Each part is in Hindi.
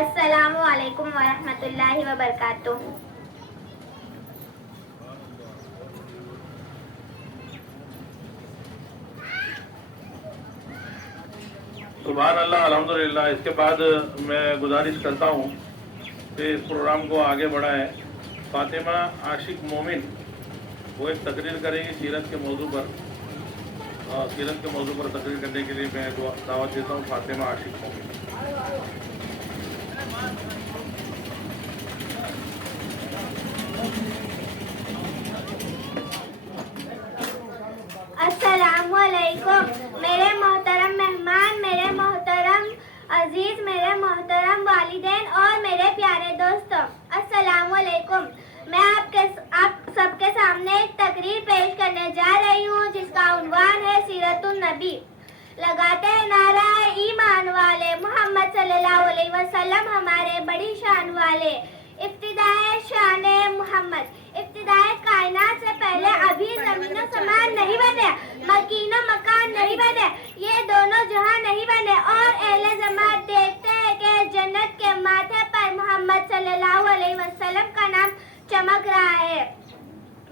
अस्सलामु अलैकुम वरहमतुल्लाहि वबरकातुह। सुभान अल्लाह अल्हम्दुलिल्लाह। इसके बाद मैं गुजारिश करता हूँ कि इस प्रोग्राम को आगे बढ़ाएं। फातिमा आशिक मोमिन वो एक तकरीर करेंगी सीरत के मौजू पर। सीरत के मौजू पर तकरीर करने के लिए मैं दावत देता हूँ फातिमा आशिक मोमिन। अस्सलामु अलैकुम। मेरे मोहतरम मेहमान, मेरे मोहतरम अजीज, मेरे मोहतरम वालिदैन और मेरे प्यारे दोस्तों, अस्सलामु अलैकुम। मैं आप सबके सामने एक तकरीर पेश करने जा रही हूँ जिसका उन्वान है सीरतुन नबी। लगाते हैं नारा ईमान वाले, मोहम्मद सल्लल्लाहु अलैहि वसल्लम हमारे बड़ी शान वाले। इब्तिदाए शान मोहम्मद, इब्तिदाए कायनात से पहले अभी जमीन और समान नहीं बने, मकीन और मकान नहीं बने, ये दोनों जहां नहीं बने। और अहले जमात देखते हैं कि जन्नत के माथे पर मोहम्मद सल्लल्लाहु अलैहि वसल्लम का नाम चमक रहा है।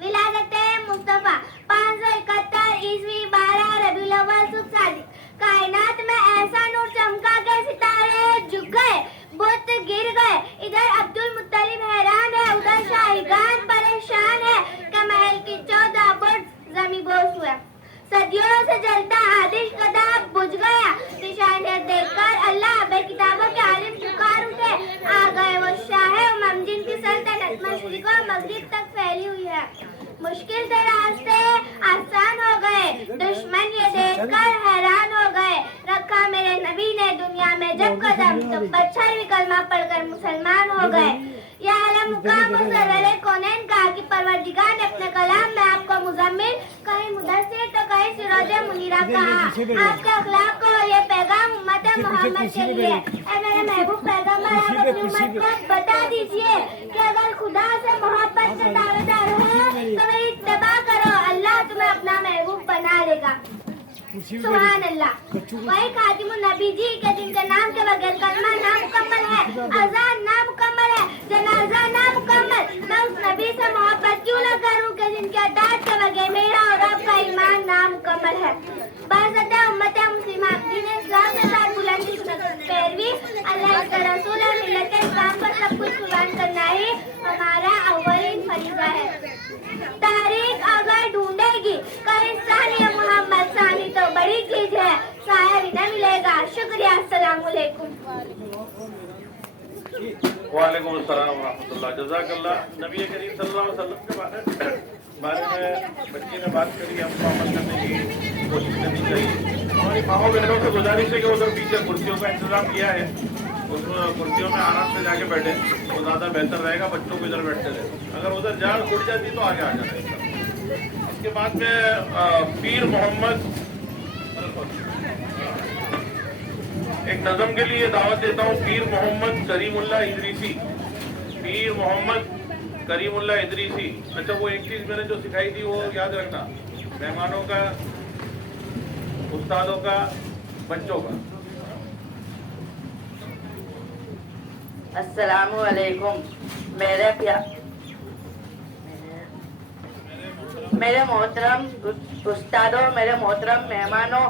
विलादत मुस्तफा 571 ईस्वी 12 रबीउल अव्वल सुबह सादिक। कायनात में ऐसा नूर चमका के सितारे झुक गए, बुत गिर गए। इधर अब्दुल मुत्तलिब हैरान है, उधर शाहीगान परेशान है कि महल की 14 बुर्ज जमी बोस हुए। सदियों से जलता आदिश कदा बुझ गया। निशानियत देखकर अल्लाह बे किताबों के आलिम पुकार उठे। आ गए वो शाह उमम जिनकी सल्तनत मशरिक और मगरिब तक फैली हुई है। मुश्किल से रास्ते आसान हो गए, दुश्मन ये देखकर हैरान हो गए। रखा मेरे नबी ने दुनिया में जब कदम तो बच्चा भी कलमा पढ़कर मुसलमान हो गए। या आलम मुकाम मुसर्ररे कौनैन कहा कि परवरदिगार ने अपने कलाम में आपको मुज़म्मिल, कहीं मुदस्सिर तो कहीं सिराज मुनीरा कहा। आपके अखलाक को ये पैगाम उम्मत मोहम्मद के लिए। ऐ मेरे महबूब पैगंबर, आप अपनी उम्मत को बता दीजिए कि अगर खुदा से मोहब्बत से दावेदार हो तो मेरी इत्तिबा करो, अल्लाह तुम्हें अपना महबूब बना लेगा। सुभान अल्लाह। वही खातिमुन नबी जी के जिनके नाम के बगैर कलमा नामुकम्मल है, अज़ान नामुकम्मल है, जनाजा नामुकम्मल। मैं उस नबी से मोहब्बत क्यों न करूं कि जिनके अताअत के बगैर मेरा और आपका ईमान नामुकम्मल है। बाज़त उम्मत मुस्लिमा दीन इस्लाम के साथ बुलंदी पैरवी, अल्लाह के रसूल और मिल्लत इस्लाम पर सब कुछ कुर्बान करना ही हमारा अव्वलीन फरीज़ा है। तारीख अगर ढूंढेगी कहीं सानी मोहम्मद सानी तो बड़ी चीज है, शायद इधर मिलेगा। शुक्रिया, अस्सलाम वालेकुम। वालेकुम अस्सलाम व रहमतुल्लाह। जज़ाकल्लाह। नबी करीम सल्लल्लाहु अलैहि वसल्लम के बारे में बच्ची ने बात करी, हमको अमल करने की कोशिश करनी चाहिए। हमारी माओ बहनों से गुजारिश है कि उधर पीछे कुर्सियों का इंतजाम किया है, उस कुर्सियों में आराम से जाके बैठे तो ज़्यादा बेहतर रहेगा। बच्चों को इधर बैठते रहे, अगर उधर जान छूट जाती तो आगे आ जाना। इसके बाद में पीर मोहम्मद, एक नज़म के लिए दावत देता हूँ। पीर मोहम्मद करीमुल्ला इदरीसी, पीर मोहम्मद करीमुल्ला इदरीसी। अच्छा, वो एक चीज मैंने जो सिखाई थी वो याद रखना, मेहमानों का, उस्तादों का, बच्चों का। अस्सलामु अलैकुम। मेरे मोहतरम उस्तादों, मेरे मोहतरम मेहमानों,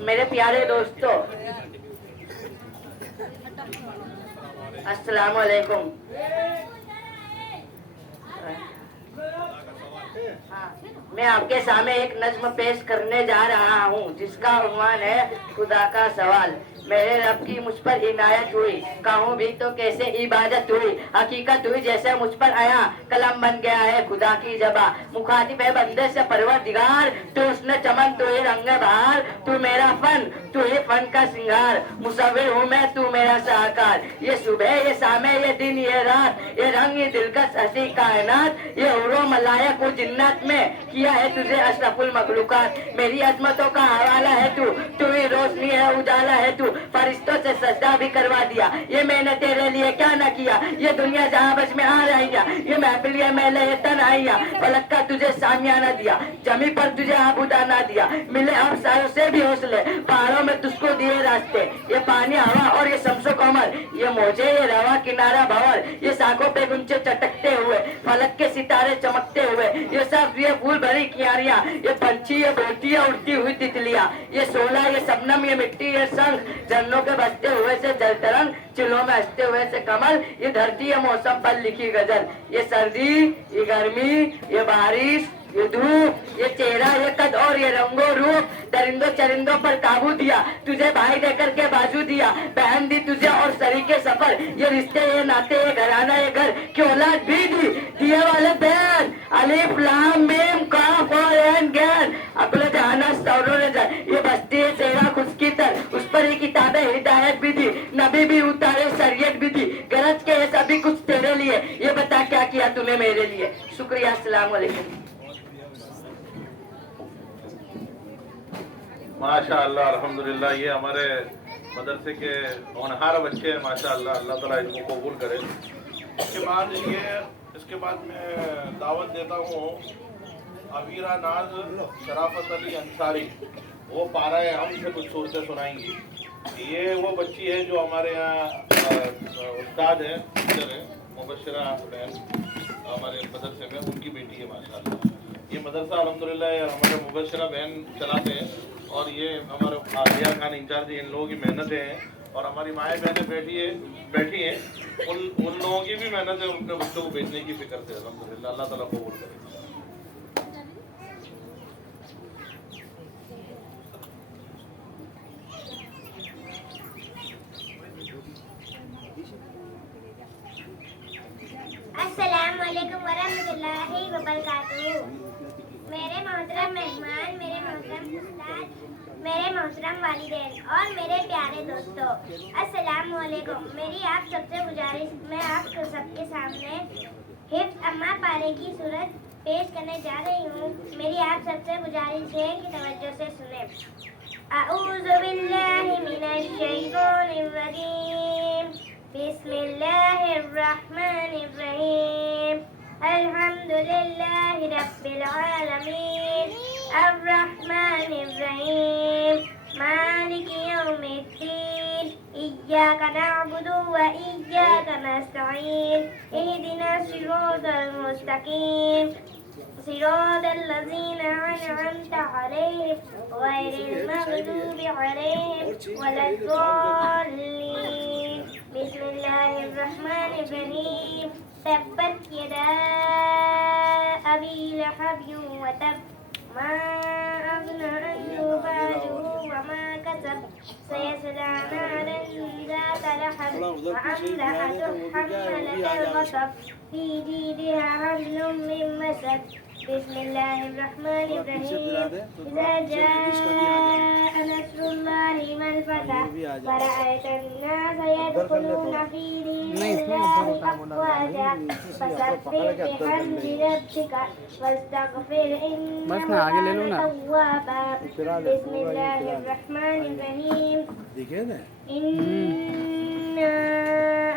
मेरे प्यारे दोस्तों, अस्सलामु अलैकुम। मैं आपके सामने एक नज्म पेश करने जा रहा हूँ जिसका उन्वान है खुदा का सवाल। मेरे रब की मुझ पर इनायत हुई, कहूँ भी तो कैसे इबादत हुई। हकीकत हुई जैसे मुझ पर आया, कलम बन गया है खुदा की जबा। मुखातिब है बंदे से परवरदिगार, तू उसने चमन, तू ही रंग बहार, तू मेरा फन, तू ही फन का सिंगार। मुसव्विर हूँ मैं, तू मेरा साकार। ये सुबह, ये शामे, ये दिन, ये रात, ये रंग, ये दिलकश हसी कायनात, ये उरो मलायक को जिन्नत में किया है तुझे अशरफुल मखलूकात। मेरी अजमतों का हवाला है तू, तू ही रोज रोशनी है, उजाला है तू, फरिश्तों से सजदा भी करवा दिया। ये मैंने तेरे लिए क्या न किया, ये दुनिया जहाँ बज में आ रही है, ये महफिलिया मेले तन आईया, पलक का तुझे सामियाना दिया, जमी पर तुझे आबूदा ना दिया, मिले अफसारों से भी हौसले, पहाड़ों में तुझको दिए रास्ते, ये पानी हवा और ये शम्सो कमर, ये मौजे, ये रवा किनारा भंवर, ये साखों पे गुंचे चटकते हुए, फलक के सितारे चमकते हुए, ये सब ये फूल भरी कियारियां, ये पंछी, ये बोटियां, उड़ती हुई तितलियां, ये शोला, ये सबनम, ये मिट्टी, ये संग, झरनों के बसते हुए से जलतरंग, चिलों में हंसते हुए से कमल, ये धरती, ये मौसम पर लिखी गजल, ये सर्दी, ये गर्मी, ये बारिश, ये धूप, ये चेहरा, ये कद और ये रंगो रूप, दरिंदों चरिंदों पर काबू दिया, तुझे भाई देकर के बाजू दिया, बहन दी तुझे और सरीके सफर, ये रिश्ते, ये नाते, ये घराना, ये घर की औलाद भी दी, दिए वाले बहन, अलिफ लाम मीम काफ और ऐन गैन, अकल जहाना सौरों ने जाए, ये बस्ती है तेरा खुद की तर, उस पर ये किताबें हिदायत भी दी, नबी भी उतारे, शरीयत भी दी, गरज के ये सभी कुछ तेरे लिए, ये बता क्या किया तूने मेरे लिए। शुक्रिया, अस्सलाम वालेकुम। माशाअल्लाह, अल्हम्दुलिल्लाह। ये हमारे मदरसे के होनहार बच्चे हैं माशाअल्लाह, अल्लाह ताला इनको कबूल करे। इसके बाद मैं दावत देता हूँ अबीरा नाज शराफत अली अंसारी, वो पारा हम से कुछ सूरतें सुनाएंगी। ये वो बच्ची है जो हमारे यहाँ उस्ताद हैं, टीचर हैं, मुबशरा बहन हमारे मदरसे में, उनकी बेटी है माशाअल्लाह। ये मदरसा अल्हम्दुलिल्लाह हमारे मुबशरा बहन चलाते हैं और ये हमारे आलिया खान इंचार्ज, इन लोगों की मेहनत है और हमारी माएँ बहनें बैठी हैं, उन लोगों की भी मेहनत है, उनके बच्चों को भेजने की फिक्र से अल्हम्दुलिल्लाह। अल्लाह ताला कबूल करे। अस्सलाम वालेकुम वरहमतुल्लाहि वबरकातुहू। मेरे मोहतरम मेहमान, मेरे मोहतरम उस्ताद, मेरे मोहतरम वालिदैन और मेरे प्यारे दोस्तों, अस्सलाम वालेकुम। मेरी आप सबसे गुजारिश, मैं आप सबके सामने हिफ्ज़ अम्मा पारे की सूरत पेश करने जा रही हूँ। मेरी आप सबसे गुजारिश है कि तवज्जो से सुने। अऊज़ु बिल्लाहि मिनश शैतानिर रजीम, बिस्मिल्लाहिर रहमानिर रहीम, अल्हम्दुलिल्लाहि रब्बिल आलमीन, अर्रहमानिर रहीम, मालिकि यौमिद्दीन, इय्याका नअबुदु व इय्याका नस्तईन, इहदिनास सिरातल मुस्तकीम, सिरातल लज़ीना अनअमता अलैहिम गैरिल मग़दूबि अलैहिम वलद्दाल्लीन। बिस्मिल्लाहिर रहमानिर रहीम। तब्बत यदा अबी लहब व तब, मा अग़ना अन्हु मालुहु व मा कसब, सयस्ला नारन ज़ात लहब व इम्रअतुहु हम्मालतल हतब, फी जीदिहा हब्लुम मिन मसद। बिस्मिल्लाहिर रहमानिर रहीम। इज़ा जाअ नस्रुल्लाहि वल फतह वरअयतन नास यदखुलूना फी दीनिल्लाहि अफ़वाजा फसब्बिह बिहम्दि रब्बिका वस्तग़फिर इन्नहु काना तव्वाबा। बिस्मिल्लाहिर रहमानिर रहीम। इन्ना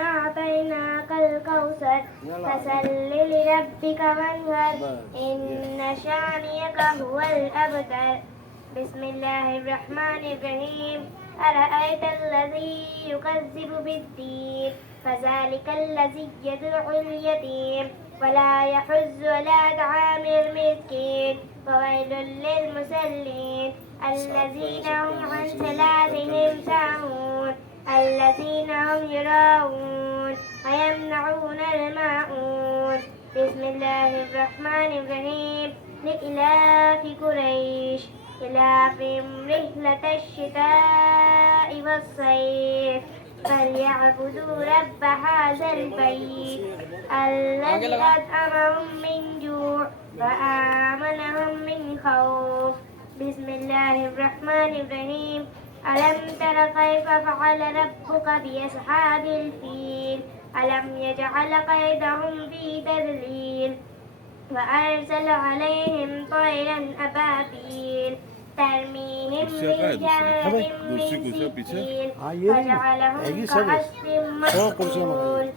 अअतैनाकल कौसर फसल्लि लिरब्बिका वन्हर, इन्न शानियका हुवल अबतर। बिस्मिल्लाहिर रहमानिर रहीम। अरअयतल लज़ी युकज़्ज़िबु बिद्दीन, फ़ज़ालिकल लज़ी यदउल यतीम वला यहुज़्ज़ु अला तआमिल मिस्कीन, फ़वैलुल लिल मुसल्लीन, अल्लज़ीना हुम अन सलातिहिम साहून, अल्लज़ीना हुम युराऊन व यमनऊनल माऊन। बिस्मिल्लाहिर रहमानिर रहीम। लिइलाफ़ि कुरैश इलाफ़िहिम रिह्लतश शिताइ वस्सैफ़, फलयअबुदू रब्ब हाज़ल बैत अल्लज़ी अत्'अमहुम मिन जूअ व आमनहुम मिन खौफ। बिस्मिल्लाहिर रहमानिर रहीम। अलम तर कैफ़ फ़अल रब्बुका बिअस्हाबिल फ़ील, अलम यजअल कैदहुम फ़ी तज़लील, वअरसल अलैहिम तयरन अबाबील, तरमीहिम कुर्सियाँ कहाँ है दूसरी? दूसरी कुर्सियाँ पीछे? हाँ, ये नहीं है। फजअलहुम हैगी सब है। कअस्फिन 100 कुर्सियाँ मअकूल। मंगाई।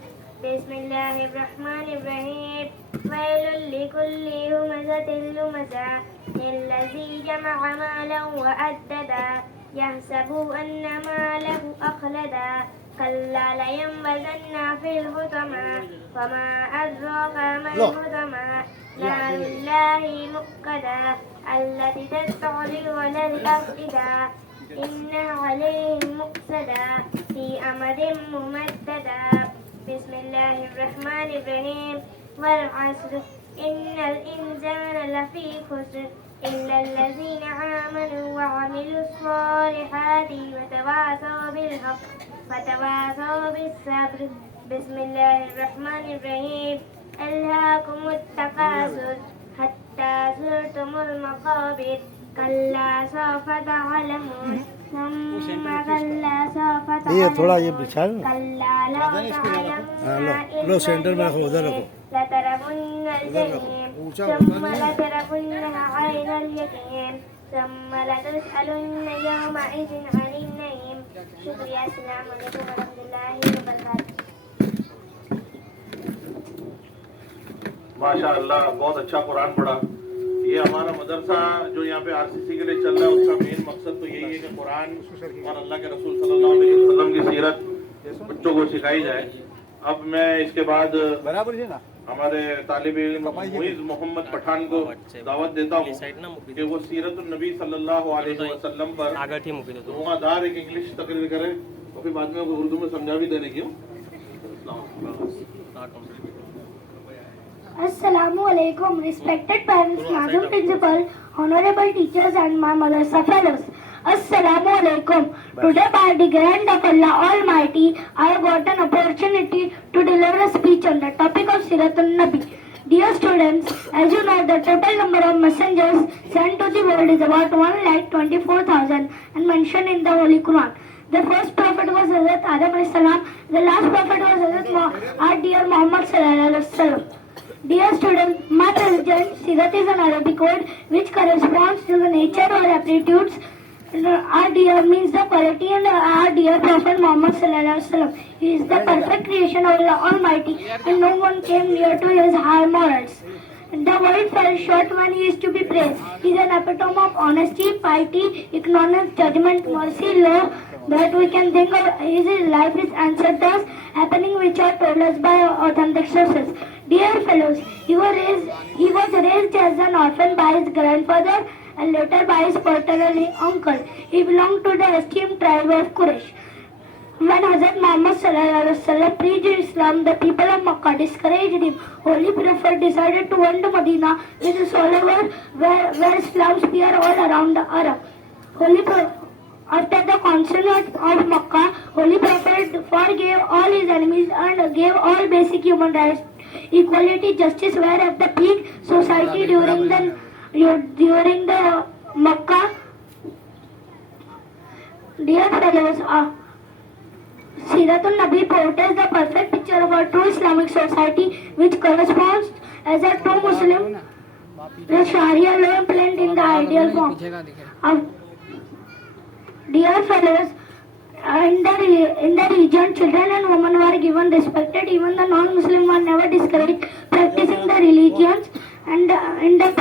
बिस्मिल्लाहिर्रहमानिर्रहीम वैलुल लिकुल्लि हुमज़तिन लुमज़ा अल्लज़ी जमअ मालन वअद्ददा यहसबु अन्ना मालहु अख़लदा कल्ला लयंबज़न्ना फिल हुतमा वमा अद्राका मल हुतमा नारुल्लाहि मुक़्क़दा अल्लती तत्तलि'उ अलल अफ़इदा इन्नहा अलैहिम मुक़्सदा फ़ी अमदिन मुमद्ददा बिस्मिल्लाहिर्रहमानिर्रहीम वल अस्र इन्नल इंसाना लफ़ी खुस्र इल्ला लल्लज़ीना आमनु व अमिलुस्सॉलिहाति व तवासौ बिल हक़्क़ व तवासौ बिस्सब्र बिस्मिल्लाहिर्रहमानिर्रहीम अल्हाकुमुत तकासुर हत्ता ज़ुरतुमुल मक़ाबिर कल्ला सौफ तअलमून सुम्मा कल्ला सौफ ये थोड़ा ये तअलमून बिछा लो। कल्ला लौ हाँ, लो सेंटर में रखो, उधर रखो। लतरवुन्नल जहीम ऊंचा सुम्मा लतरवुन्नहा ऐनल यकीम सुम्मा लतुसअलुन्न यौमइज़िन अनिन नईम। शुक्रिया। अस्सलामु अलैकुम व रहमतुल्लाहि व बरकातुहू। माशाअल्लाह, बहुत अच्छा कुरान पढ़ा। ये हमारा मदरसा जो यहाँ पे आरसीसी के लिए चल रहा है, उसका मेन मकसद तो यही है कि कुरान और अल्लाह के रसूल सल्लल्लाहु अलैहि वसल्लम की सीरत बच्चों को सिखाई जाए। अब मैं इसके बाद बराबर है ना। हमारे तालिब इल्म मुइज़ मोहम्मद पठान को दावत देता हूँ कि वो सीरत नबी सल्लल्लाहु अलैहि वसल्लम पर धुआंधार एक इंग्लिश तकरीर करें और फिर बाद में उर्दू में समझा भी देने की। Assalamu alaikum, respected parents, Nazim principal, honorable teachers and my madrasa fellows. Assalamu alaikum. Today by the grant of Allah Almighty, I have got an opportunity to deliver a speech on the topic of Siratul Nabi. Dear students, as you know, the total number of messengers sent to the world is about 1,24,000 and mentioned in the Holy Quran. The first prophet was Hazrat Adam alayhi salam. The last prophet was Hazrat our dear Muhammad sallallahu alaihi wasallam. Dear students, my president, Sirat is an Arabic word which corresponds to the nature or aptitudes. Our dear means the quality and our dear Prophet Muhammad sallallahu alaihi wasallam. He is the perfect creation of Allah Almighty and no one came near to his high morals. The world fell short when he is to be praised. He is an epitome of honesty, piety, ignorance, judgment, mercy, love that we can think of. His life is answered thus, happening which are told us by authentic sources. Dear fellows, he was raised as an orphan by his grandfather and later by his paternal uncle. He belonged to the esteemed tribe of Quraysh. When Hazrat Muhammad sallallahu alaihi wasallam preached Islam, the people of Makkah discouraged him. Holy Prophet decided to went to Medina with his follower, where Islam spread all around the Arab. After the council of Makkah, Holy Prophet forgave all his enemies and gave all basic human rights. Equality, justice were at the peak society during the Makkah. Dear fellows, Siratul Nabi portrays the perfect picture of a true Islamic society which corresponds as a true Muslim. The Sharia law implemented in the ideal form. Dear fellows, in the region, children and women were given respected. Even the non-Muslim were never discouraged practicing the religions. And in the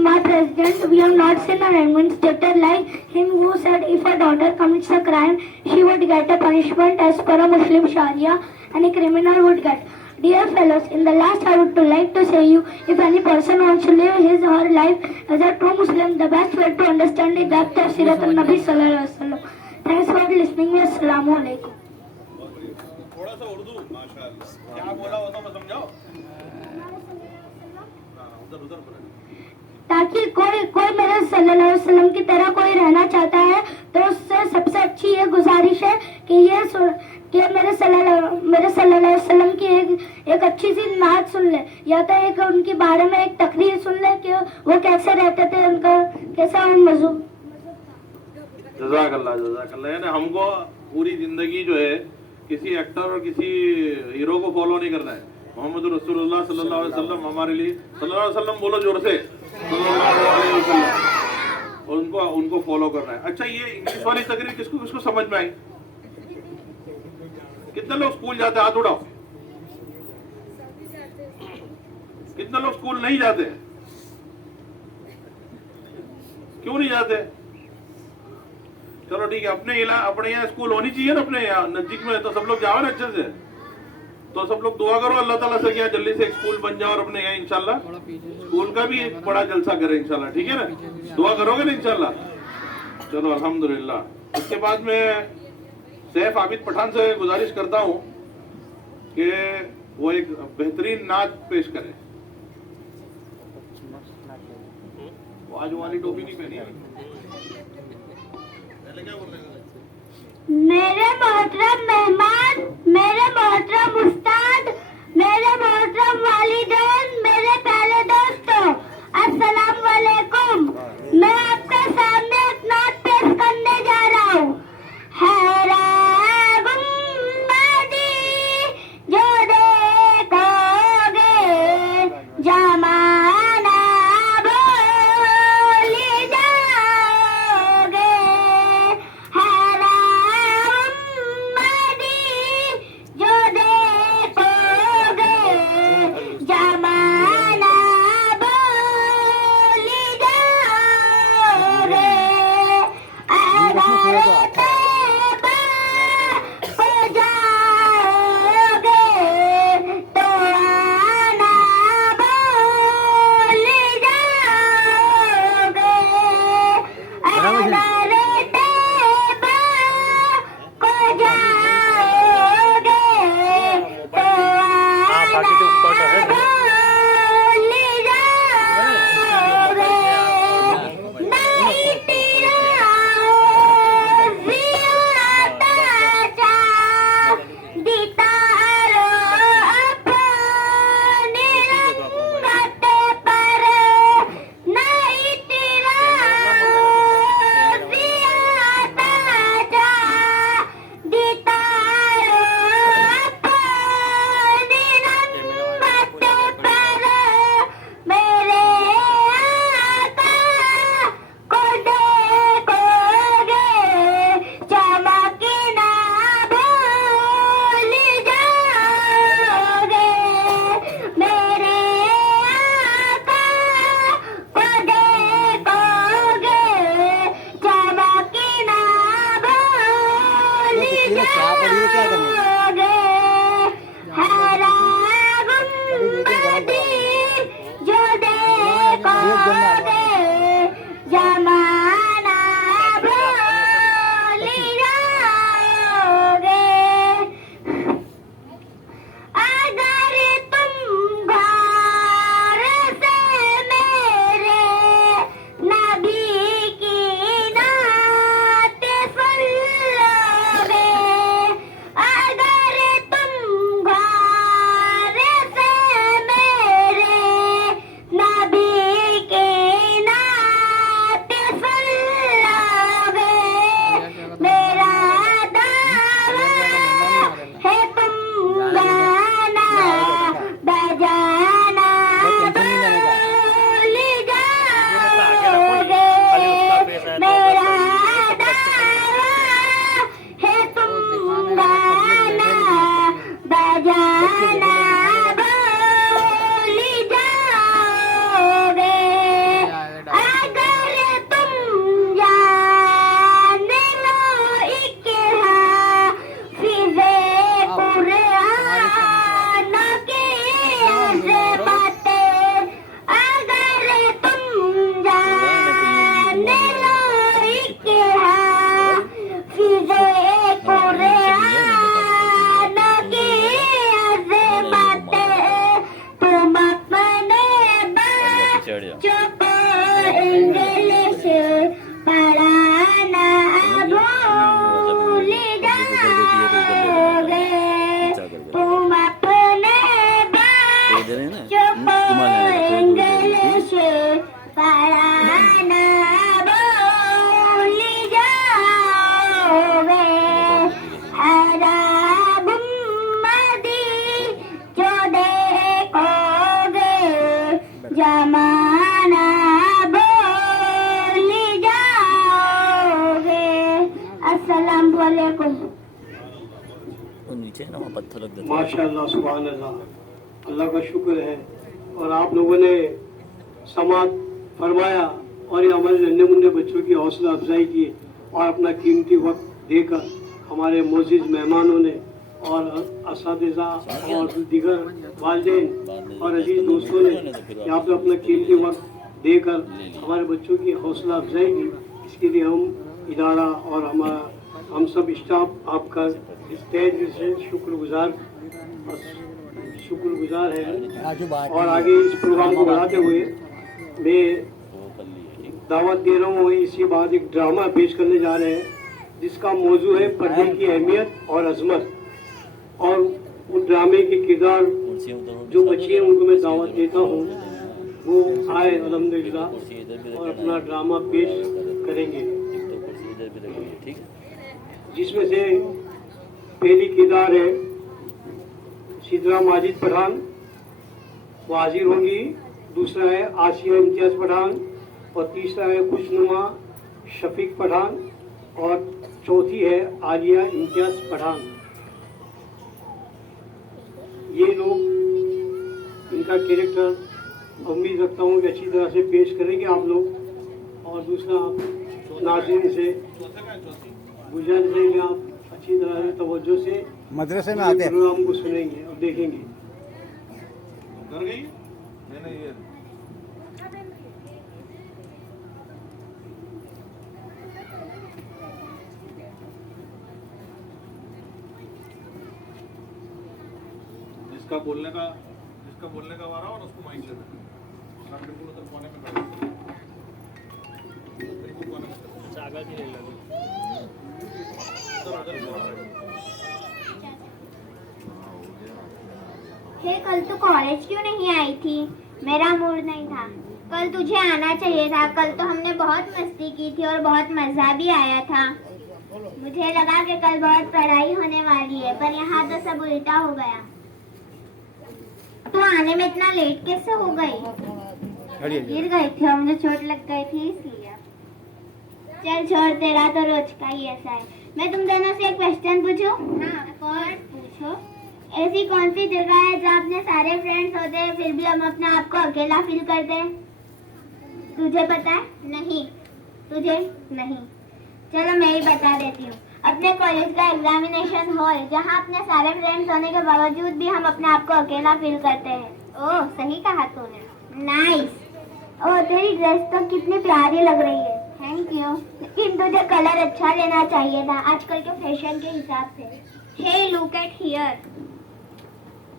my president, we have not seen an administrator like him who said if a daughter commits a crime, she would get a punishment as per a Muslim Sharia and a criminal would get. Dear fellows, in the last I would like to say you, if any person wants to live his or her life as a true Muslim, the best way to understand the depth of Siratul Nabi sallallahu alaihi wasallam. Thanks for listening. Assalamu alaikum. थोड़ा सा उर्दू क्या बोला होता मैं समझाओ। उधर ताकि कोई मेरे सल्लल्लाहु अलैहि वसल्लम की तरह कोई रहना चाहता है तो उससे सबसे अच्छी ये गुजारिश है कि मेरे सल्लल्लाहु अलैहि वसल्लम की एक अच्छी सी नात सुन ले, या तो एक उनके बारे में एक तकरीर सुन ले कि वो कैसे रहते थे, उनका कैसा मज़ू। जज़ाकल्लाह। यानी हमको पूरी जिंदगी जो है किसी एक्टर और किसी हीरो को फॉलो नहीं करना है। मोहम्मद रसूलुल्लाह सल्लल्लाहु अलैहि वसल्लम हमारे लिए, सल्लल्लाहु अलैहि वसल्लम बोलो जोर से, सल्लल्लाहु अलैहि वसल्लम। और उनको उनको फॉलो करना है। अच्छा, ये इंग्लिश वाली तकरीर किसको किसको समझ में आई? कितने लोग स्कूल जाते हैं? हाथ उठाओ। कितने लोग स्कूल नहीं जाते? क्यों नहीं जाते? चलो ठीक है, अपने यहाँ स्कूल होनी चाहिए ना, अपने यहाँ नजदीक में, तो सब लोग जाओ ना अच्छे से। तो सब लोग दुआ करो अल्लाह ताला से कि यहाँ जल्दी से एक स्कूल बन जाए और अपने यहाँ इंशाल्लाह स्कूल का भी एक बड़ा जलसा करे इंशाल्लाह। ठीक है ना, दुआ करोगे ना इंशाल्लाह? चलो अल्हम्दुलिल्लाह। उसके बाद में सैफ आबिद पठान से गुजारिश करता हूँ कि वो एक बेहतरीन नाच पेश करे। वो आज वाली टोपी नहीं पहनी है। पहले क्या बोल रहे हैं? मेरे मोहतरम मेहमान, मेरे मोहतरम उस्ताद, मेरे मोहतरम वालिदैन, मेरे प्यारे दोस्तों, अस्सलाम वालेकुम। मैं आपके सामने एक नात पेश करने जा रहा हूँ। हैरान गुम्बदी जो देखोगे जमाना भूल जाओगे। जो देखोगे जमाना भूल जाओगे। अगर तौबा हो जाओगे तो आना भूल जाओगे। अगर तौबा हो जाओगे तो आना भूल जाओगे। नहीं तेरा अस्सलाम वालेकुम। तो नीचे ना वहाँ पत्थर रख देते हैं। माशाअल्लाह, सुभान अल्लाह, अल्लाह का शुक्र है। और आप लोगों ने समात फरमाया और ये हमारे नन्हे मुन्ने बच्चों की हौसला अफजाई की और अपना कीमती वक्त देकर हमारे मोअज़्ज़िज़ मेहमानों ने और असातिज़ा और दीगर वालिदैन और अजीज दोस्तों ने यहाँ पर अपना कीमती वक्त देकर हमारे बच्चों की हौसला अफजाई की। इसके लिए हम इदारा और हम सब स्टाफ आपका इस तहे दिल से शुक्रगुजार है। और आगे इस प्रोग्राम को बढ़ाते हुए मैं दावत दे रहा हूँ। इसके बाद एक ड्रामा पेश करने जा रहे हैं जिसका मौजू है पर्दे की अहमियत और अजमत। और उस ड्रामे के किरदार जो बच्चे हैं उनको मैं दावत देता हूँ, वो आए अल्हम्दुलिल्लाह और अपना ड्रामा पेश करेंगे। जिसमें से पहली किरदार है सिद्रा माजिद पठान, वो हाजिर होगी। दूसरा है आसिया इम्तियाज पठान और तीसरा है खुशनुमा शफीक पठान और चौथी है आलिया इम्तियाज पठान। ये लोग इनका कैरेक्टर उम्मीद रखता हूँ कि अच्छी तरह से पेश करेंगे आप लोग। और दूसरा नाज़रीन से गुजारिश है कि आप अच्छी तरह से तवज्जो से मदरसे में आते हैं, प्रोग्राम को सुनेंगे और देखेंगे। कर गई नहीं ये जिसका बोलने का वारा और उसको माइक दे देना। कोने में खड़े हे, कल तू कॉलेज क्यों नहीं आई थी? मेरा मूड नहीं था। कल तुझे आना चाहिए था। कल तो हमने बहुत मस्ती की थी और बहुत मजा भी आया था। मुझे लगा कि कल बहुत पढ़ाई होने वाली है, पर यहाँ तो सब उल्टा हो गया। तो आने में इतना लेट कैसे हो गई? गिर गई थी और मुझे चोट लग गई थी इसलिए। चल छोड़, तेरा तो रोज का ही ऐसा है। मैं तुम दोनों से एक क्वेश्चन पूछूं? हाँ, कौन पूछो। ऐसी कौन सी जगह है जहाँ अपने सारे फ्रेंड्स होते हैं फिर भी हम अपने आप को अकेला फील करते हैं? तुझे पता है? नहीं। तुझे नहीं? चलो मैं ही बता देती हूँ। अपने कॉलेज का एग्जामिनेशन हॉल, जहाँ अपने सारे फ्रेंड्स होने के बावजूद भी हम अपने आप को अकेला फील करते हैं। ओह, सही कहा तूने। नाइस। ओह, तेरी ड्रेस तो कितनी प्यारी लग रही है। Thank you. लेकिन तुझे कलर अच्छा लेना चाहिए था आजकल के फैशन के हिसाब से। हे, लुक एट हियर।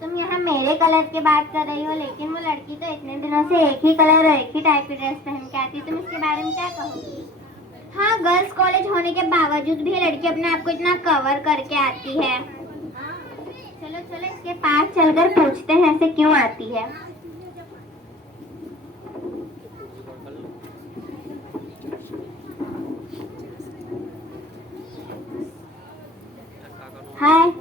तुम यहाँ मेरे कलर की बात कर रही हो, लेकिन वो लड़की तो इतने दिनों से एक ही कलर और एक ही टाइप की ड्रेस पहन के आती। तुम इसके बारे में क्या कहोगी? हाँ, गर्ल्स कॉलेज होने के बावजूद भी लड़की अपने आप को इतना कवर करके आती है। चलो चलो, इसके पास चलकर पूछते हैं ऐसे क्यों आती है। हाय,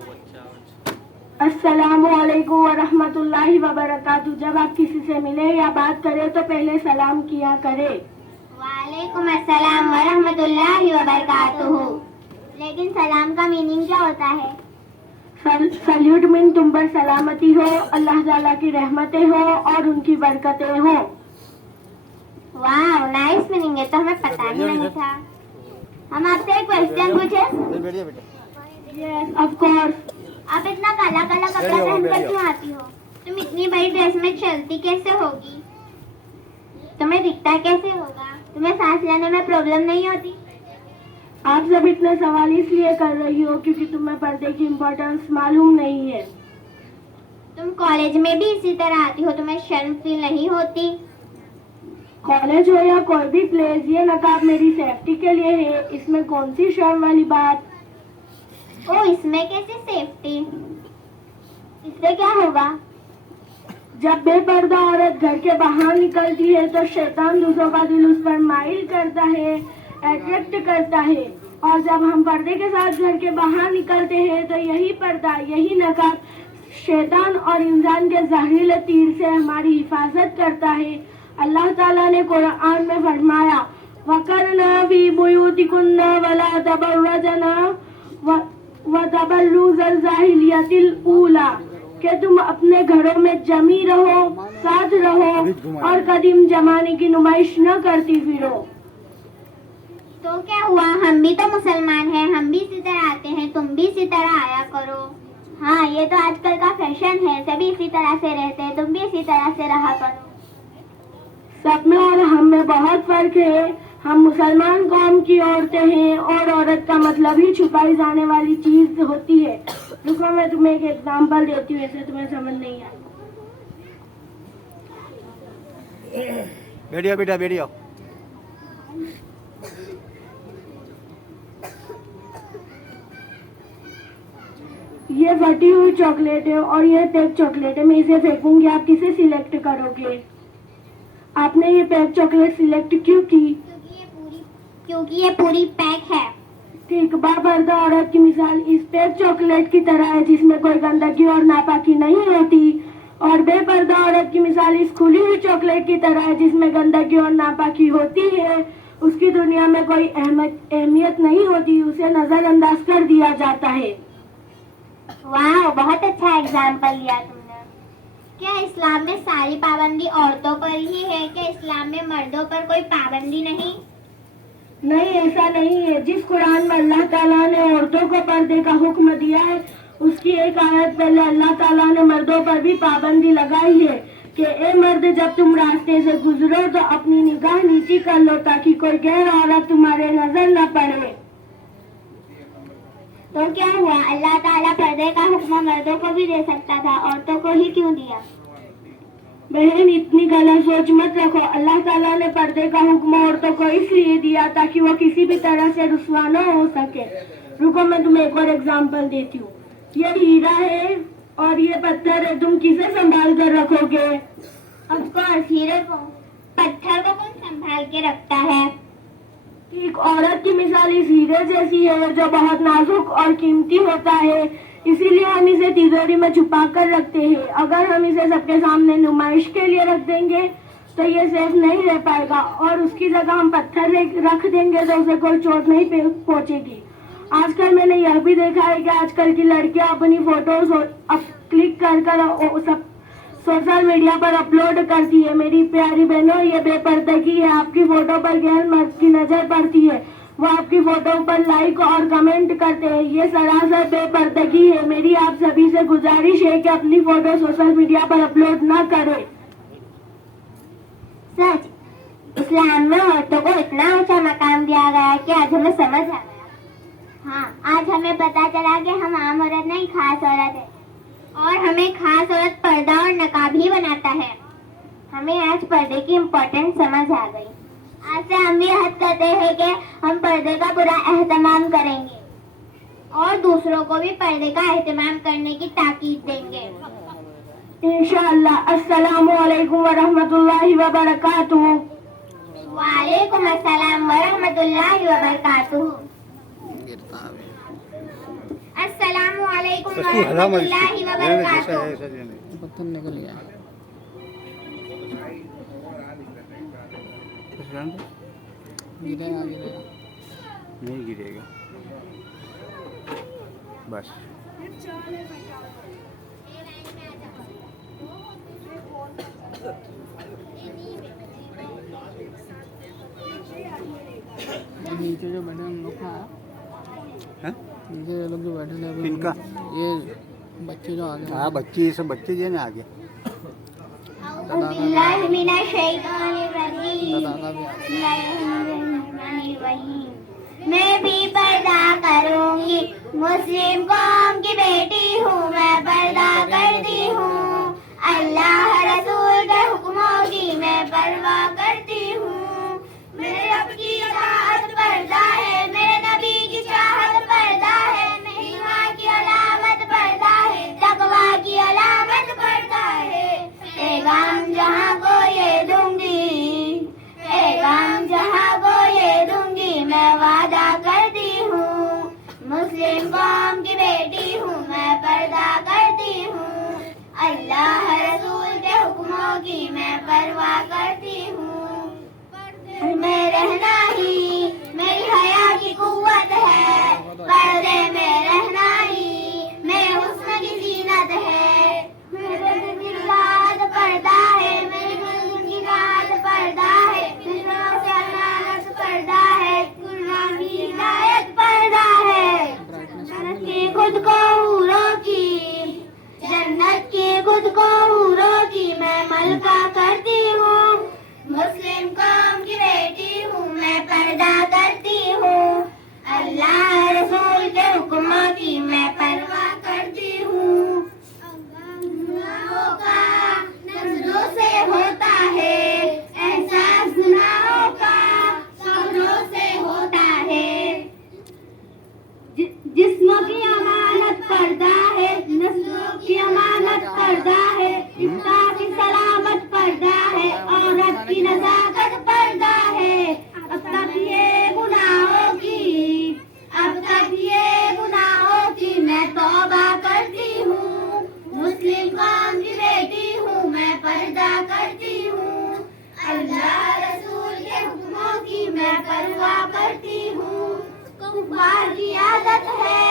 अस्सलामु अलैकुम व रहमतुल्लाहि व बरकातुहू। जब आप किसी से मिले या बात करें तो पहले सलाम किया करें। वालेकुम अस्सलाम व रहमतुल्लाहि व बरकातुहू। लेकिन सलाम का मीनिंग क्या होता है? सल्यूट मीन तुम पर सलामती हो, अल्लाह ताला की रहमतें हो और उनकी बरकतें हो। वाह, नाइस मीनिंग है, तो हमें पता ही नहीं था। हम आपसे एक क्वेश्चन पूछे? Yes, of course. आप इतना काला काला कपड़ा पहनकर क्यों आती हो? तुम इतनी बड़ी ड्रेस में चलती कैसे होगी? तुम्हें दिखता कैसे होगा? तुम्हें सांस लेने में प्रॉब्लम नहीं होती? आप सब इतने सवाल इसलिए कर रही हो क्योंकि तुम्हें पर्दे की इम्पोर्टेंस मालूम नहीं है। तुम कॉलेज में भी इसी तरह आती हो, तुम्हें शर्म फील नहीं होती? कॉलेज हो या कोई भी प्लेस, ये नकाब मेरी सेफ्टी के लिए है, इसमें कौन सी शर्म वाली बात? ओ, इसमें कैसी सेफ्टी? इससे क्या होगा? जब बेपर्दा औरत घर के बाहर निकलती है तो शैतान दूसरों का दिल उस पर माइल करता है, अट्रैक्ट करता है। और जब हम पर्दे के साथ घर के बाहर निकलते हैं तो यही पर्दा, यही नकाब शैतान और इंसान के जहरीले तीर से हमारी हिफाजत करता है। अल्लाह ताला ने कुरान में फरमाया, वकरना फी बुयूतिकुन्ना वला तबर्रजना व तबर्रुजल जाहिलियतिल ऊला, कि तुम अपने घरों में जमी रहो, साथ रहो और कदीम जमाने की नुमाइश न करती फिरो। तो क्या हुआ, हम भी तो मुसलमान हैं, हम भी इसी तरह आते हैं, तुम भी इसी तरह आया करो। हाँ, ये तो आजकल का फैशन है, सभी इसी तरह से रहते हैं, तुम भी इसी तरह से रहा करो। सब में और हम में बहुत फर्क है। हम मुसलमान कौम की औरतें हैं और औरत का मतलब ही छुपाई जाने वाली चीज होती है। रुको मैं तुम्हें एक एग्जांपल देती हूँ, ऐसे तुम्हें समझ नहीं आए। बैठियो बेटा बैठियो। ये फटी हुई चॉकलेट है और ये पैक चॉकलेट है, मैं इसे फेंकूंगी, आप किसे सिलेक्ट करोगे? आपने ये पैक चॉकलेट सिलेक्ट क्यों की? क्योंकि ये पूरी पैक है। ठीक, बापर्दा औरत की मिसाल इस पैक चॉकलेट की तरह है जिसमें कोई गंदगी और नापाकी नहीं होती, और बेपर्दा औरत की मिसाल इस खुली हुई चॉकलेट की तरह है जिसमें गंदगी और नापाकी होती है। उसकी दुनिया में कोई अहमियत नहीं होती, उसे नजरअंदाज कर दिया जाता है। वाह, बहुत अच्छा एग्जाम्पल दिया तुमने। क्या इस्लाम में सारी पाबंदी औरतों पर ही है? क्या इस्लाम में मर्दों पर कोई पाबंदी नहीं? नहीं, ऐसा नहीं है। जिस कुरान में अल्लाह ताला ने औरतों को पर्दे का हुक्म दिया है, उसकी एक आयत पहले अल्लाह ताला ने मर्दों पर भी पाबंदी लगाई है कि ए मर्द, जब तुम रास्ते से गुजरो तो अपनी निगाह नीची कर लो ताकि कोई गैर औरत तुम्हारे नजर न पड़े। तो क्या हुआ, अल्लाह ताला पर्दे का हुक्म मर्दों को भी दे सकता था, औरतों को ही क्यों दिया? बहन, इतनी गलत सोच मत रखो। अल्लाह ताला ने पर्दे का हुक्म औरतों को इसलिए दिया ताकि वो किसी भी तरह से रुस्वा न हो सके। रुको मैं तुम्हें एक और एग्जांपल देती हूँ। ये हीरा है और ये पत्थर है, तुम किसे संभाल कर रखोगे? ऑफकोर्स हीरे को। पत्थर को कौन संभाल के रखता है? एक औरत की मिसाल इस हीरे जैसी है जो बहुत नाजुक और कीमती होता है, इसीलिए हम इसे तिजोरी में छुपा कर रखते हैं। अगर हम इसे सबके सामने नुमाइश के लिए रख देंगे तो ये सेफ नहीं रह पाएगा, और उसकी जगह हम पत्थर रख देंगे तो उसे कोई चोट नहीं पहुंचेगी। आजकल मैंने यह भी देखा है कि आजकल की लड़कियां अपनी फोटोज क्लिक कर सब सोशल मीडिया पर अपलोड करती है। मेरी प्यारी बहनों, ये बेपर्दगी है। आपकी फोटो पर गैर मर्द की नजर पड़ती है, वो आपकी फोटो पर लाइक और कमेंट करते हैं, ये सरासर बेपर्दगी है। मेरी आप सभी से गुजारिश है कि अपनी फोटो सोशल मीडिया पर अपलोड न करें। सच, इस्लाम में औरतों को इतना ऊंचा मकाम दिया गया है कि आज हमें समझ आ गया। हाँ, आज हमें पता चला कि हम आम औरत नहीं, खास औरत है, और हमें खास औरत पर्दा और नकाब ही बनाता है। हमें आज पर्दे की इम्पोर्टेंस समझ आ गई। आज से हम भी अहद करते हैं कि हम पर्दे का पूरा एहतमाम करेंगे और दूसरों को भी पर्दे का एहतमाम करने की ताकीद देंगे। इंशाअल्लाह। अस्सलामु अलैकुम व रहमतुल्लाहि व बरकातुहू। वालेकुम अस्सलाम व रहमतुल्लाहि व बरकातुहू। अस्सलामु अलैकुम व रहमतुल्लाहि व बरकातुहू। पत्थर निकल गया। गिरेगा गिरेगा नहीं गिरेगा बस। नीचे जो बैठे हम लोग का हैं? नीचे जो लोग जो बैठे हैं अभी, किनका? ये बच्चे जो आगे। हाँ, बच्चे, ये सब बच्चे जो है ना आगे। बिस्मिल्लाहि मिनश शैतानिर रजीम। दादा भी मैं भी पर्दा करूंगी, मुस्लिम कौम की बेटी हूँ, मैं पर्दा करती हूँ। अल्लाह रसूल के हुक्मों की मैं परवाह करती हूँ। मेरे रब की इताअत पर्दा है, मेरे नबी की चाहत पर्दा है, मेरी माँ की अलामत पर्दा है, तकवा की अलामत पर्दा है। पैगाम जहाँ को ये दूंगी, पैगाम जहाँ को ये दूंगी, मैं वादा करती हूँ। मुस्लिम कौम की बेटी हूँ, मैं पर्दा करती हूँ। अल्लाह रसूल के हुक्मों की मैं परवाह करती हूँ। मेरे रहना ही मेरी हया की कुव्वत है, पर्दे में रहना ही मेरे हुस्न की जीनत है। मेरे दिल की रात पर्दा है, मेरे दिल की रात पर्दा है, दिलों से अमानत पर्दा है, कुरान की हिदायत पर्दा है। जन्नत की खुद को हूरों की, जन्नत की खुद को हूरों की मैं मलका करती हूँ। मुस्लिम कौम की बेटी हूँ, मैं पर्दा करती हूँ। अल्लाह रसूल के हुक्मों की मैं परवाह करती हूँ। गुनाहों का नजरों से होता है एहसास, गुनाहों का सब्रों से होता है। जिस्मों की अमानत पर्दा है, नस्लों की अमानत पर्दा है, इफ्ता की सलामत पर्दा है, औरत की नजाकत पर्दा है। अब तक ये गुनाहों की, अब तक ये गुनाहों की मैं तौबा करती हूँ। मुस्लिम कौम की बेटी हूँ, मैं पर्दा करती हूँ। अल्लाह रसूल के हुक्मों की मैं परवाह करती हूँ। कुफार की आदत है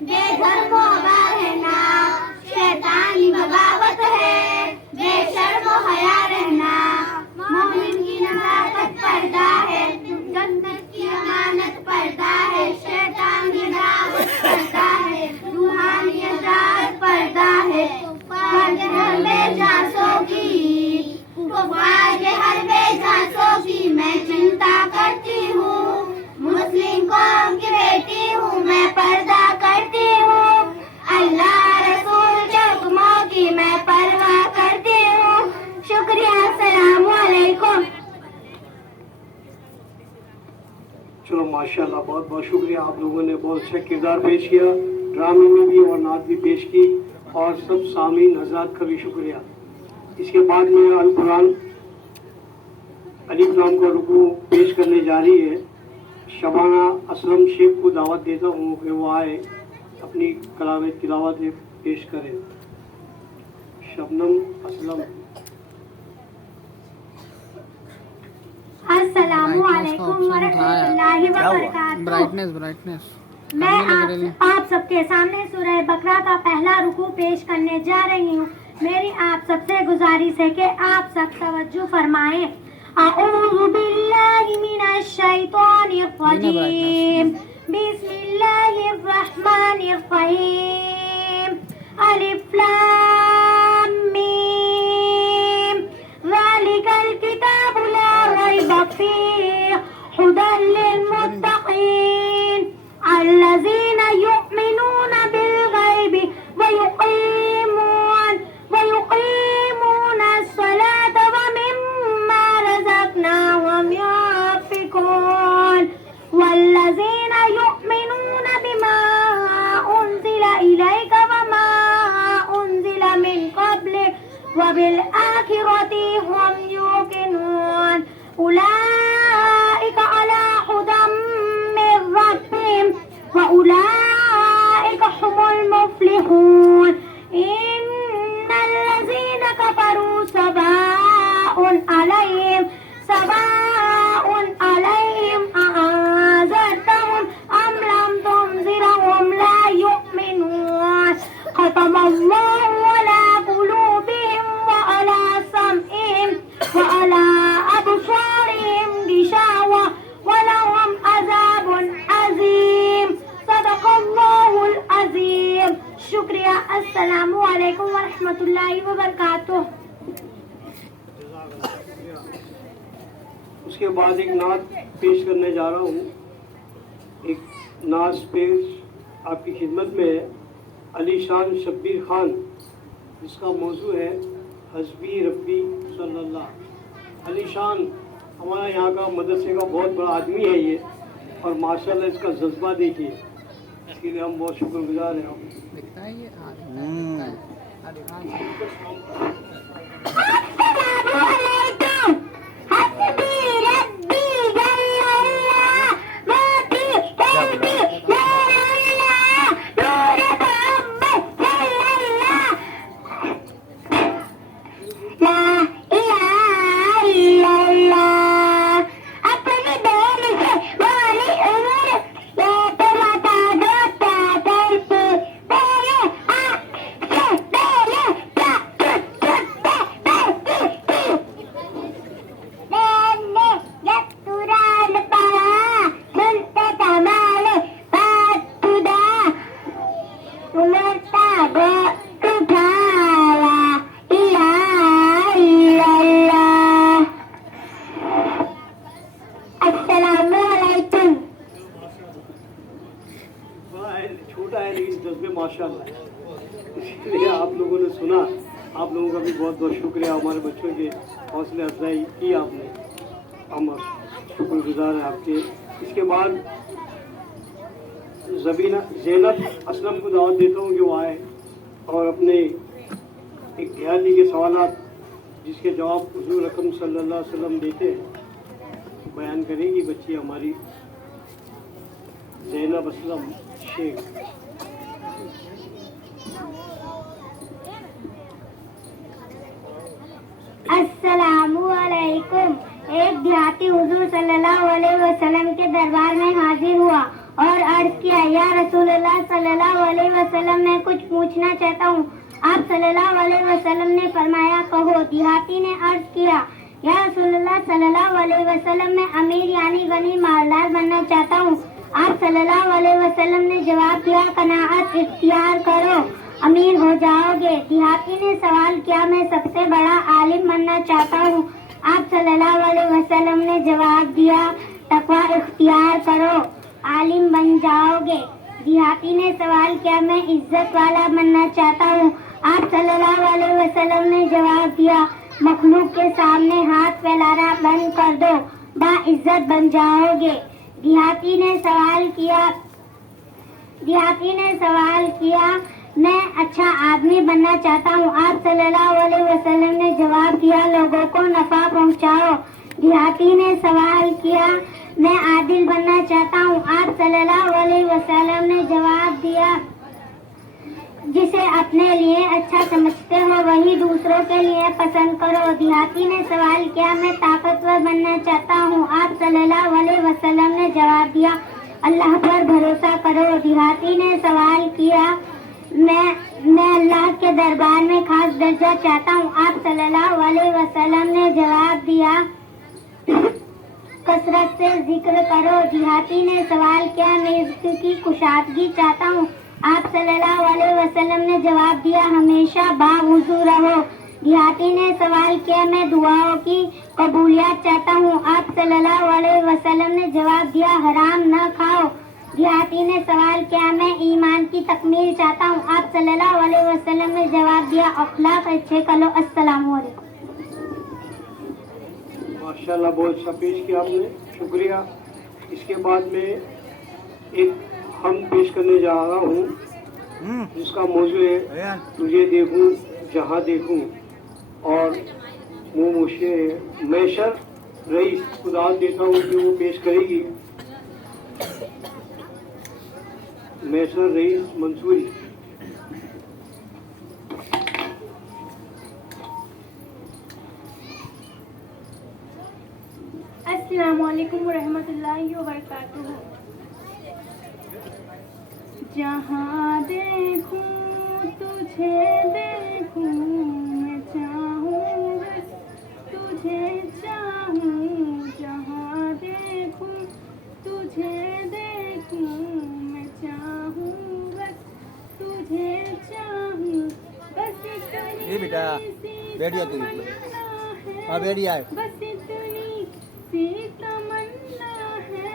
बेधर्मों का रहना, शैतानी बगावत है बेशर्म हया रहना। मोमिन की नजाकत पर्दा है, जन्नत की अमानत पर्दा है, शैतान की दावत पर्दा है, रूहानी अशात पर्दा है। कुफार के हर बेजासों की, कुफार के हर बेजासों की मैं चिंता करती हूँ। मुस्लिम कौम की बेटी हूँ, मैं पर्दा करती हूँ। अल्लाह रसूल के हुक्मों की मैं परवाह करती हूँ। शुक्रिया, अस्सलाम वालेकुम। चलो माशाल्लाह, बहुत बहुत शुक्रिया। आप लोगों ने बहुत अच्छा किरदार पेश किया, ड्रामे में भी और नात भी पेश की, और सब सामीन हज़रात का भी शुक्रिया। इसके बाद में अल कुरान अलीफ नाम का रुकू पेश करने जा रही है। शबाना असलम शेख को दावत देता हूँ कि वो आए, अपनी कलाम तिलावत पेश करें। शबनम असलम। अस्सलामु अलैकुम वरहमतुल्लाहि वबरकातुहू। ब्राइटनेस मैं आप सबके सामने सूरह बकरा का पहला रुकू पेश करने जा रही हूँ। मेरी आप सबसे गुजारिश है कि आप सब तवज्जो फरमाएं। अऊज़ु बिल्लाहि मिनश शैतानिर रजीम, बिस्मिल्लाहिर रहमानिर रहीम। अलिफ लाम मीम, ज़ालिकल किताबु ला रैब फीह, हुदल लिल मुत्तक़ीन, अल्लज़ीना युमिनूना बिल गैबि व युक़ीमूना अस्सलाता व मिम्मा रज़क़नाहुम युनफ़िक़ून, वल्लज़ीना युमिनूना बिमा उन्ज़िला इलैका व मा उन्ज़िला मिन क़ब्लिक व बिल आखिरति हुम युक़िनून, उलाइका अला हुदम मिर रब्बिहिम व उलाइका हुमुल मुफ़्लिहून। इन्नल्लज़ीना कफ़रू सवाउन अलैहिम अअंज़रतहुम अम लम तुनज़िरहुम ला युमिनून। ख़तमल्लाहु अला क़ुलूबिहिम व अला समइहिम व अला अबसारिहिम गिशावा व लहुम अज़ाबुन अज़ीम। सदक़ल्लाहुल अज़ीम। शुक्रिया। अस्सलामु अलैकुम व रहमतुल्लाहि व बरकातुहू। उसके बाद एक नात पेश करने जा रहा हूँ। एक नात पेश आपकी खिदमत में है अलीशान शब्बीर खान, जिसका मौजू है हस्बी रब्बी सल्लल्लाह। अलीशान हमारा यहाँ का मदरसे का बहुत बड़ा आदमी है ये, और माशाल्लाह इसका जज्बा देखिए, इसके लिए हम बहुत शुक्रगुजार हैं। दिखता है ये अपनी छोटा है लेकिन जज्बे माशाल्लाह है। इसलिए आप लोगों ने सुना, आप लोगों का भी बहुत बहुत शुक्रिया। हमारे बच्चों के हौसले अफजाई की आपने, हम शुक्रगुजार हैं आपके। इसके बाद ज़ैनब असलम को दावत देता हूँ कि वो आए और अपने एक ध्यानी के सवालात जिसके जवाब हुजूर अकरम सल्लल्लाहु अलैहि वसल्लम देते हैं बयान करेगी बच्ची हमारी ज़ैनब असलम शेख। अस्सलामुअलैकुम। एक देहाती हुजूर सल्लल्लाहु अलैहि वसल्लम के दरबार में हाजिर हुआ और अर्ज किया, या रसूलुल्लाह सल्लल्लाहु अलैहि वसल्लम, मैं कुछ पूछना चाहता हूँ। आप सल्लल्लाहु अलैहि वसल्लम ने फरमाया, कहो। देहाती ने अर्ज किया, या रसूलुल्लाह सल्लल्लाहु अलैहि वसल्लम, मैं अमीर यानी गनी मालदार बनना चाहता हूँ। आप सल्लल्लाहु अलैहि वसल्लम ने जवाब दिया, कनाअत इख्तियार करो, अमीर हो जाओगे। देहाती ने सवाल किया, मैं सबसे बड़ा आलिम बनना चाहता हूँ। आप सल्लल्लाहु अलैहि वसल्लम ने जवाब दिया, तकवा इख्तियार करो, आलिम बन जाओगे। देहाती ने सवाल किया, मैं इज्जत वाला बनना चाहता हूँ। आप सल्लल्लाहु अलैहि वसल्लम ने जवाब दिया, मखलूक के सामने हाथ फैलाना बंद कर दो, बाइज्जत बन जाओगे। देहाती ने सवाल किया, मैं अच्छा आदमी बनना चाहता हूँ। आप सल्लल्लाहु अलैहि वसल्लम ने जवाब दिया, लोगों को नफा पहुँचाओ। देहाती ने सवाल किया, मैं आदिल बनना चाहता हूँ। आप सल्लल्लाहु अलैहि वसल्लम ने जवाब दिया, जिसे अपने लिए अच्छा समझते हो वही दूसरों के लिए पसंद करो। देहाती ने सवाल किया, मैं ताकतवर बनना चाहता हूँ। आप सल्लल्लाहु अलैहि वसल्लम ने जवाब दिया, अल्लाह पर भरोसा करो। देहाती ने सवाल किया, मैं अल्लाह के दरबार में खास दर्जा चाहता हूँ। आप सल्लल्लाहु अलैहि वसल्लम ने जवाब दिया, कसरत से जिक्र करो। देहाती ने सवाल किया, मैं रिज़्क़ की कुशादगी चाहता हूँ। आप सल्लल्लाहु अलैहि वसल्लम ने जवाब दिया, हमेशा बावुज़ू रहो। देहाती ने सवाल किया, मैं दुआओं की कबूलियत चाहता हूँ। आप सल्लल्लाहु अलैहि वसल्लम ने जवाब दिया, हराम न खाओ। देहाती ने सवाल किया, मैं ईमान की तकमील चाहता हूँ। आप सल्लल्लाहु अलैहि वसल्लम ने जवाब दिया, अखलाक अच्छे करो। अस्सलामु अलैकुम। माशाल्लाह बहुत अच्छा पेश किया आपने, शुक्रिया। इसके बाद में एक हम पेश करने जा रहा हूँ जिसका मौजू है, तुझे देखूं जहाँ देखूं, और वो मुझे मैशर रईस को दावत देता हूँ कि वो पेश करेगी। Masher rice Mansuri. अस्सलामु अलैकुम वरहमतुल्लाहि वबरकातुहू। जहाँ देखूं तुझे देखूं, मैं चाहूँ बस तुझे चाहूँ। जहाँ देखूं तुझे देखूं, मैं चाहूँ बस तुझे चाहूँ। बस ये बेटा बैठिया तू, हाँ बैठिया है। बस इतनी सी तमन्ना है,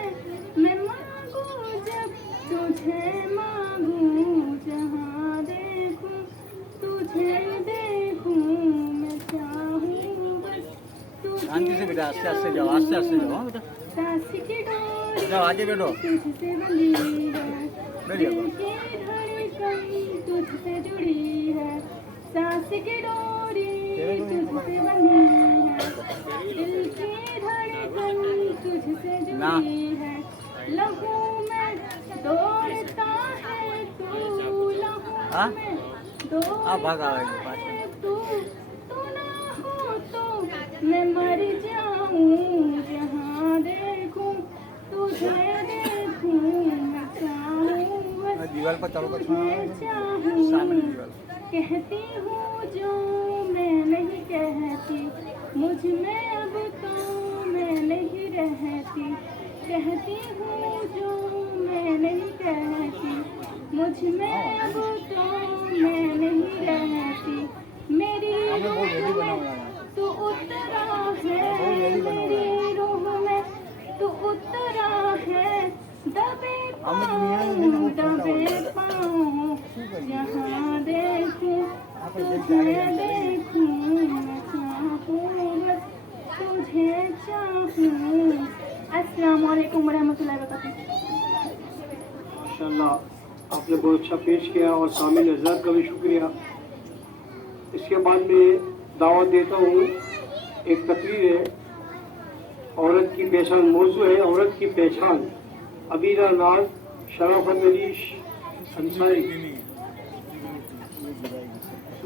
मैं मांगू जब तुझे मांगू। जहाँ देखूं तुझे देखूं, मैं चाहूँ बस तुझे। शांति से बेटा, आस्ते आस्ते जाओ, आस्ते आस्ते जाओ। हाँ बेटा, सांस की डोरी जाओ आगे बैठो। तुझसे बंधी है, बैठिए दिल की धड़कन तुझसे जुड़ी है। सांस की डोरी तुझसे बंधी है, दिल की धड़कन तुझसे जुड़ी है। लहू में दौड़ता है तू, लहू में दौड़ता है तू। तू ना हो तो मैं मर जाऊं। जहाँ देखूं तुझे देखूं, मैं चाहूं दीवार पर चलो, तुझे चाहूं। कहती हूँ जो मैं नहीं कहती, मुझ में अब तो मैं नहीं रहती। कहती हूँ जो मैं नहीं कहती, मुझ में अब तो मैं नहीं रहती। मेरी रूह में तू उतरा है, मेरी रूह में तू उतरा है। दबे पाँव आपने बहुत अच्छा पेश किया और सामिन हजरात का भी शुक्रिया। इसके बाद में दावत देता हूँ, एक तकरीर है औरत की पहचान, मौजू है औरत की पहचान। अबीरा नाज शराफत अली अंसारी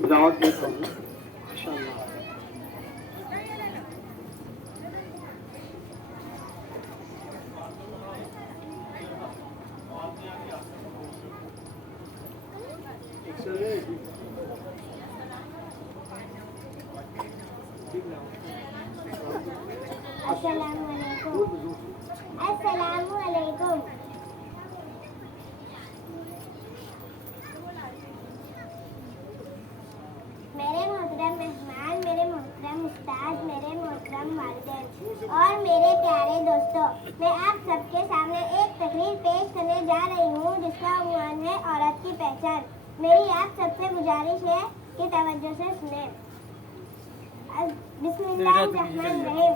दावत देता हूँ इंशाअल्लाह। अस्सलामुअलैकुम। मेरे मोहतरम मेहमान, मेरे मोहतरम उस्ताद, मेरे मोहतरम वालिदैन और मेरे प्यारे दोस्तों, मैं आप सबके सामने एक तकरीर पेश करने जा रही हूँ जिसका उन्वान है औरत की पहचान। मेरी आप सबसे गुजारिश है कि तवज्जो से सुने। बिस्मिल्लाहिर्रहमानिर्रहीम।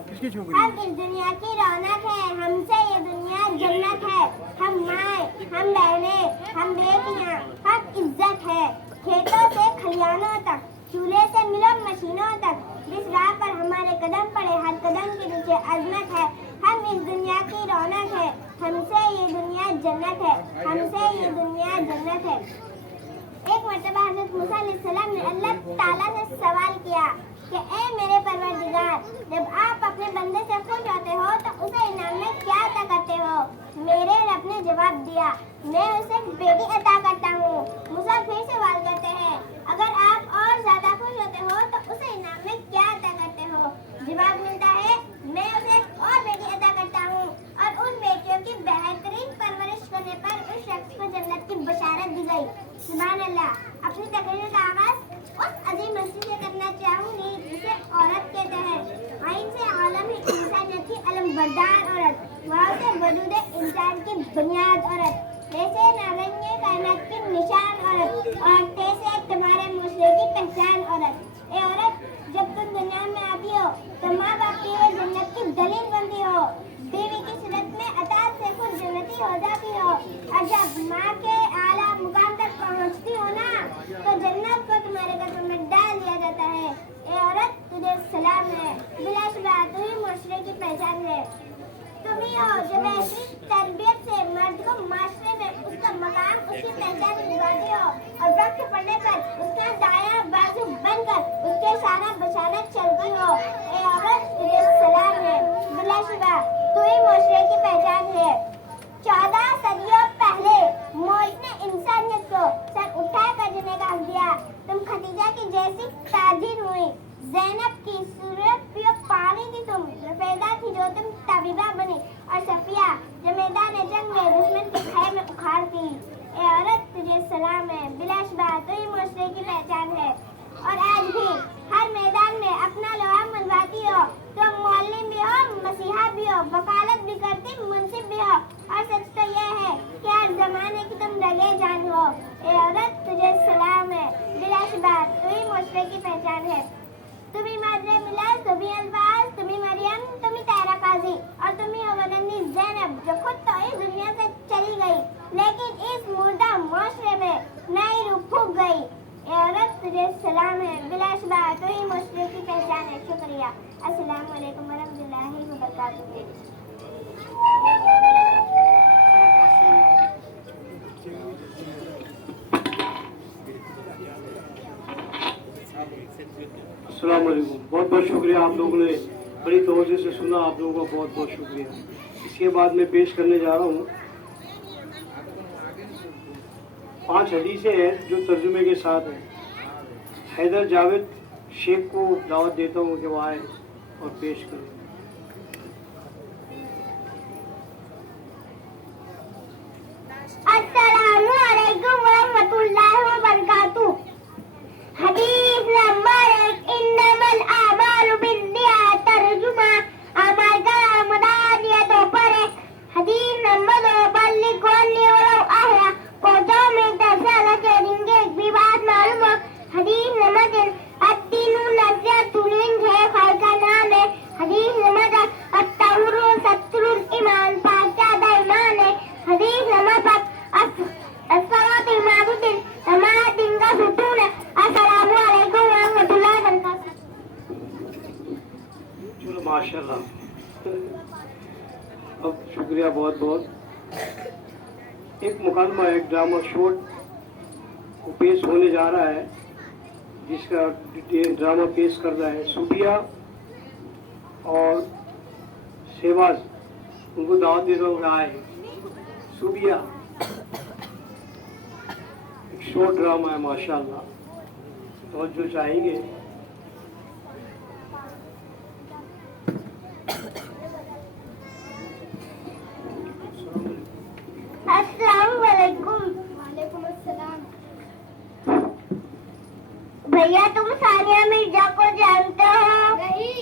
हम इस दुनिया की रौनक है, हमसे ये दुनिया जन्नत है। हम माए, हम बहने, हम बेटियां, हम इज्जत है। खेतों से खलियानों तक, चूल्हे से मिलों मशीनों तक, जिस राह पर हमारे कदम पड़े हर कदम के नीचे अजमत है। हम इस दुनिया की रौनक है, हमसे ये दुनिया जन्नत है, हमसे ये दुनिया जन्नत है। एक मर्तबा हज़रत मूसा अलैहिस्सलाम ने अल्लाह ताला से सवाल किया कि ए मेरे परवरदिगार, जब आप अपने बंदे से खुश होते हो तो उसे इनाम में क्या अता करते हो? मेरे रब ने जवाब दिया, मैं उसे बेटी अता करता हूँ। मूसा फिर सवाल करते हैं, अगर आप और ज्यादा खुश होते हो तो उसे इनाम में क्या अता करते हो? जवाब मिलता है, मैं उसे और बेटी अता करता हूँ और उन बेटियों की बेहतरीन परवरिश करने पर उस शख्स को जन्नत की बशारत दी गई। सुभान अल्लाह। अपनी तकरीर का आगाज उस अजीम हस्ती से करना चाहूंगी जिसे औरत कहते हैं। आइन से आलम इंसानियत की अलमबरदार औरत, वाव से वजूद इंसान की बुनियाद औरत, जैसे नारंगे कायनात की निशान औरत और ते से तुम्हारे मुशरे की पहचान औरत। ए औरत, जब तुम दुनिया में आती हो तो माँ बाप की वो जन्नत की दलील बनती हो, बीवी की सूरत में अताअत से खुद जन्नती हो जाती हो और जब माँ के आला मुकाम तक पहुँचती हो ना तो जन्नत को तुम्हारे कदम में डाल दिया जाता है। ए औरत, तुझे सलाम है, बिलाशुबा तू ही मुशरे की पहचान है। तुम ही हो जो बेहतरीन तरबियत से मर्द को माशरे में उसका मकाम, उसकी पहचान दिखाती हो और वक्त पड़ने पर उसका दायां बाजू बनकर उसके सारा बशारत चलती हो। ए औरत, तुझे सलाम है, बिलाशुबा तू ही मुशरे की पहचान है। 14 सदियों पहले मौत ने इंसानियत को सर उठाकर जीने का हक दिया। तुम खदीजा की जैसी ताजिर हुई, ज़ैनब की सूरत पियो पानी थी, तुम रफेदा थी जो तुम तबीबा बनी और सफिया जो मैदान जंग में दुश्मन के भय में उखाड़ती। ए औरत, तुझे सलाम है, बिलाशुबा तू ही मुशरे की पहचान है। और आज भी हर मैदान में अपना लोहा मनवाती हो, तुम मौलवी भी हो, मसीहा भी हो, वकालत भी करती, मुंसिफ भी हो और सच तो यह है कि हर जमाने की तुम रगे जान हो। ए औरत, तुझे सलाम है, बिलाशुबा तू ही मुशरे की पहचान है। तुम ही मादरे मिलाद, तुम ही अल्फाज, तुम ही मरियम, तुम ही तारा काजी और तुम ही अवलनी ज़ैनब जो खुद तो इस दुनिया से चली गई लेकिन इस मुर्दा माशरे में नई रूह फूंक गई। ए औरत, तुझे सलाम है, बिलाशुबा तू ही मुशरे की पहचान है। शुक्रिया। अस्सलामु अलैकुम वरहमतुल्लाहि वबरकातुहू। अस्सलाम वालेकुम। बहुत बहुत शुक्रिया, आप लोगों ने बड़ी तवज्जो से सुना, आप लोगों का बहुत बहुत शुक्रिया। इसके बाद मैं पेश करने जा रहा हूँ 5 हदीसें हैं जो तर्जुमे के साथ हैं। हैदर जावेद शेख को दावत देता हूँ कि वो आए और पेश करें। अस्सलामु अलैकुम वरहमतुल्लाहि वबरकातुहू। हदीस नंबर 1, इन्नमल आमालु बिन्नियात, तर्जुमा अमल का मुदानियतों पर है। हदीस नंबर 2, बल्लिगुल्ली वलो आहरा, कोटों में दरअसल के रिंगे एक भी बात मालूम हो। हदीस नंबर 3, अद्दीनु नसियतुन है, खैर का नाम है। हदीस शुक्रिया बहुत बहुत। एक मुकदमा एक ड्रामा शोट को पेश होने जा रहा है, जिसका ड्रामा पेश कर रहा है सूफिया और शहबाज। उनको दावत दे रहा है सूफिया। एक शॉर्ट ड्रामा है माशाल्लाह, तो जो चाहेंगे। वालेकुम अस्सलाम। भैया तुम सानिया मिर्जा को जानते हो? नहीं।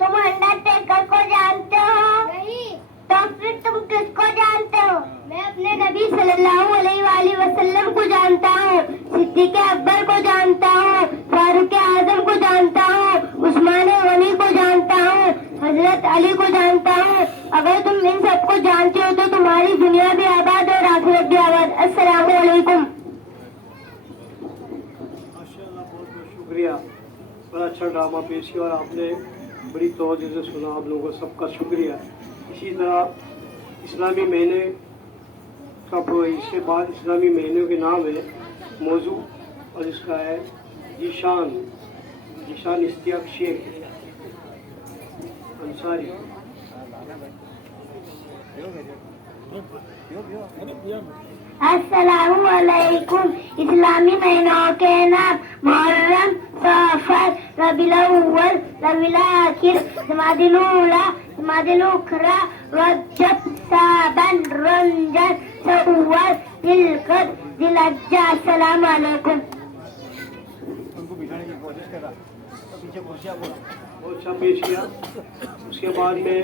तुम अंडरटेकर को जानते हो? नहीं। तो फिर तुम किसको जानते हो? मैं अपने नबी सल्लल्लाहु अलैहि वसल्लम को जानता हूँ, सिद्दीक़ अकबर को जानता हूँ, फारूक आजम को जानता हूँ, उस्मान गनी को जानता हूँ, हजरत अली को जानता हूँ। अगर तुम इन सबको जानते हो तो तुम्हारी दुनिया भी आबाद और आखिरत भी आबाद। अस्सलाम वालेकुम। माशाल्लाह बहुत बहुत शुक्रिया। बड़ा अच्छा ड्रामा पेश किया और आपने बड़ी तवज्जो से सुना। आप लोगों का सबका शुक्रिया। इसी तरह इस्लामी महीने का इसके बाद इस्लामी महीनों के नाम है मौजू, और इसका है जीशान इश्तियाक शेख अंसारी। अस्सलामु अलैकुम। इस्लामी महीनों के नाम मुहर्रम, सफर, रबीउल अव्वल, रबीउल आखिर, जमादिल ऊला, जमादिल उखरा, रजब, शाबान, रमजान, शव्वाल, जिलकद, जिलहज्जा। अस्सलामु अलैकुम। उनको बिठाने की कोशिश कर रहा, तो पीछे कुर्सियाँ बोला बहुत अच्छा पेश किया। उसके बाद में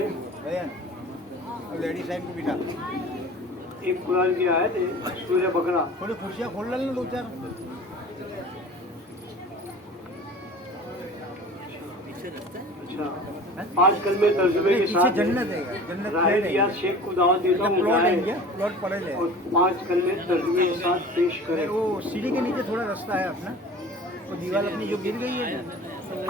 लेडी साहब को बिठा, एक कुरान की आयत है सूरह बकरा। थोड़ी कुर्सियाँ खोल लेना दो चार। अच्छा, आजकल मैं तर्जुमे के साथ जन्नत है, राहिल शेख को दावत देता हूँ प्लॉट पड़े ले। और 5 कलमे तर्जुमे के साथ पेश करें। वो सीढ़ी के नीचे थोड़ा रास्ता है अपना, वो दीवार अपनी जो गिर गई है।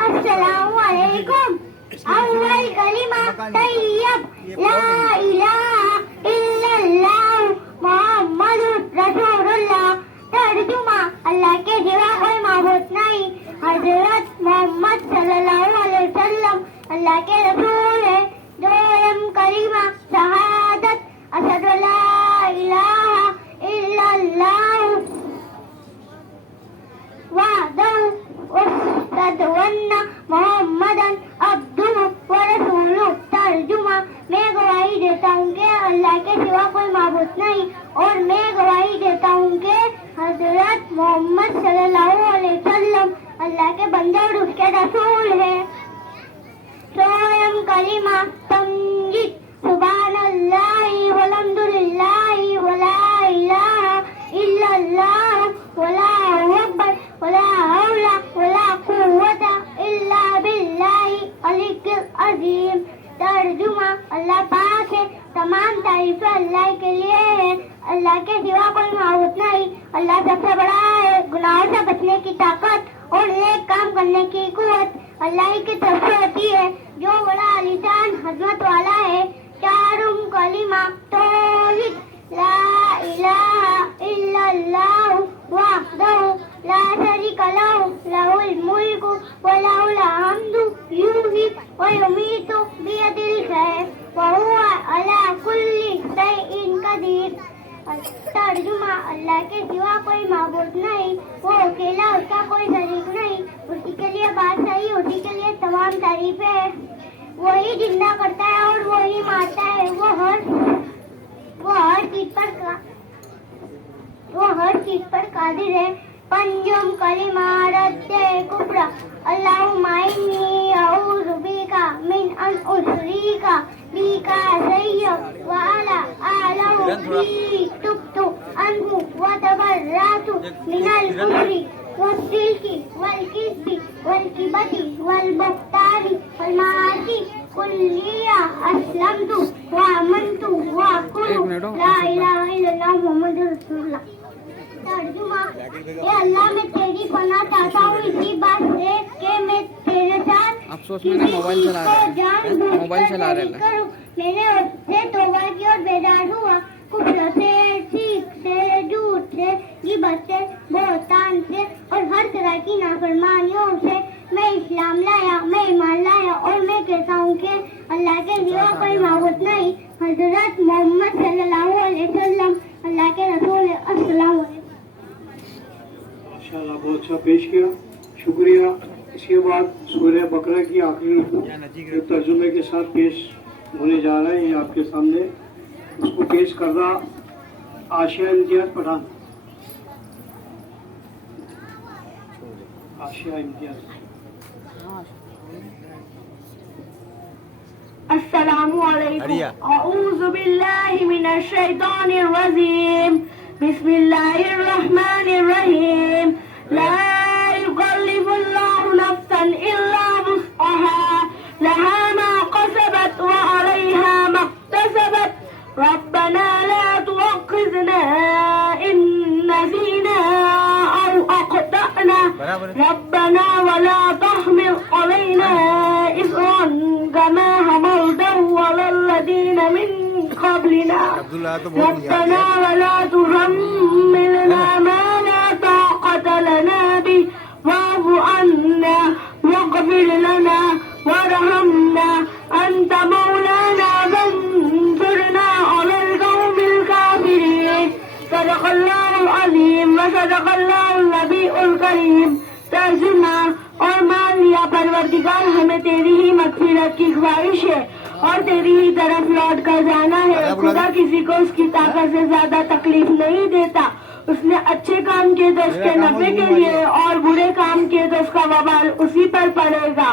अस्सलामु अलैकुम। अव्वल कलिमा तैयब, ला इलाहा इल्लल्लाह मुहम्मदुर रसूलुल्लाह। तर्जुमा, अल्लाह के सिवा कोई माबूद नहीं, हजरत मोहम्मद सल्लल्लाहु अलैहि वसल्लम अल्लाह के रसूल है। दोयम कलिमा शहादत, अशहदु अल्ला इलाहा इल्लल्लाह वहदहु अशहदु अन्ना मुहम्मदन अब्दुहु व रसूलुहु। तर्जुमा, मैं गवाही देता हूँ कि अल्लाह के सिवा कोई माबूद नहीं, और मैं गवाही देता हूँ कि हजरत मोहम्मद सल्लल्लाहु अलैहि वसल्लम अल्लाह के बंदे और उसके रसूल है। सोयम कलिमा तमजीद, सुभानल्लाहि वल्हम्दुलिल्लाहि वला इलाहा इल्लल्लाह वल्लाहु अकबर वला हौला वला कुव्वता इल्ला बिल्लाहि अलिyyil अज़ीम। तर्जुमा, अल्लाह पाक है, तमाम तारीफें अल्लाह के लिए है, अल्लाह के सिवा कोई माबूद नहीं, अल्लाह सबसे बड़ा है। गुनाहों से बचने की ताकत और नेक काम करने की कुव्वत अल्लाह ही की तरफ से होती है, जो बड़ा आलीशान हजमत वाला है। चारुम कलिमा तौहीद, ला इलाहा इल्लल्लाह वहदहु ला शरीका लहु, लहुल मुल्कु व लहुल हम्दु, युहयी व युमीतु बियदिल खैर व हुवा अला कुल्ली शैइन कदीर। तर्जुमा, अल्लाह के सिवा कोई माबूद नहीं, वो अकेला, उसका कोई शरीक नहीं, उसी के लिए बात सही, उसी के लिए तमाम तारीफें है। वही जिंदा करता है और वही मारता है, वो हर चीज पर कादिर है। पंजम कलिमा रद्दे कुफ्र, अल्लाहुम्मा इन्नी अऊज़ु बिका मिन अन उश्रिका बिका शैय्या व अला अअलमु बि तुब्तु अन्हु व तबर्रअतु मिनल कुफ्रि वश्शिर्की वल किज़्बि वल किबति वल बुहतानि वल मासी कुल्लिया अस्लमतु व आमनतु व कुलु ला इलाहा इल्लल्लाह मुहम्मदुर रसूलुल्लाह। तर्जुमा, ये अल्लाह मैं तेरी पनाह चाहता हूँ इसी बात से कि मैं तेरे साथ अफसोस मैंने मोबाइल चला रहे हैं, मोबाइल चला रहे हैं। मैंने उससे तौबा की और बेदार हुआ। कुफर से, छींक से, झूठ से, गिबत से, बहतान से और हर तरह की नाफरमानियों से मैं इस्लाम लाया, मैं ईमान लाया और मैं कहता हूँ कि अल्लाह के सिवा कोई माबूद नहीं। हजरत मोहम्मद सल्लल्लाहु अलैहि वसल्लम अल्लाह के रसूल हैं। अस्सलाम वालेकुम। माशाल्लाह बहुत अच्छा पेश किया, शुक्रिया। इसके बाद सूरह बकरा की आखिरी तर्जुमे के साथ पेश होने जा रहा है, ये आपके सामने। उसको पेश कर रहा आशिया इम्तियाज पठान। आशिया इम्तियाज। अस्सलामु अलैकुम। अऊज़ु बिल्लाहि मिनश शैतानिर रजीम। बिस्मिल्लाहिर रहमानिर रहीम। ला युकल्लिफुल्लाहु नफ्सन इल्ला वुस्अहा लहा मा कसबत व अलैहा मा इक्तसबत। रब्बना ला तुअख्खिज़ना इन नसीना औ अख्तअना। रब्बना वला तहमिल अलैना इस्रन कमा हमलतहु अलल्लज़ीना मिन क़ब्लिना। रब्बना वला तुहम्मिलना मा ला ताक़त लना बिहि वाअफ़ु अन्ना वग़फ़िर लना वरहमना अंत मौलाना फंसुरना अलल क़ौमिल काफ़िरीन। सदक़ल्लाहुल अज़ीम व सदक़ल्लाहुल नबीउल करीम। तर्जुमा और मान लिया परवरदिगार हमें तेरी ही मग़फ़िरत की ख्वाहिश है और तेरी ही तरफ लौट कर जाना है। खुदा किसी को उसकी ताकत से ज्यादा तकलीफ नहीं देता। उसने अच्छे काम किए तो उसके नफ़े के लिए और बुरे काम किए तो उसका वबाल उसी पर पड़ेगा।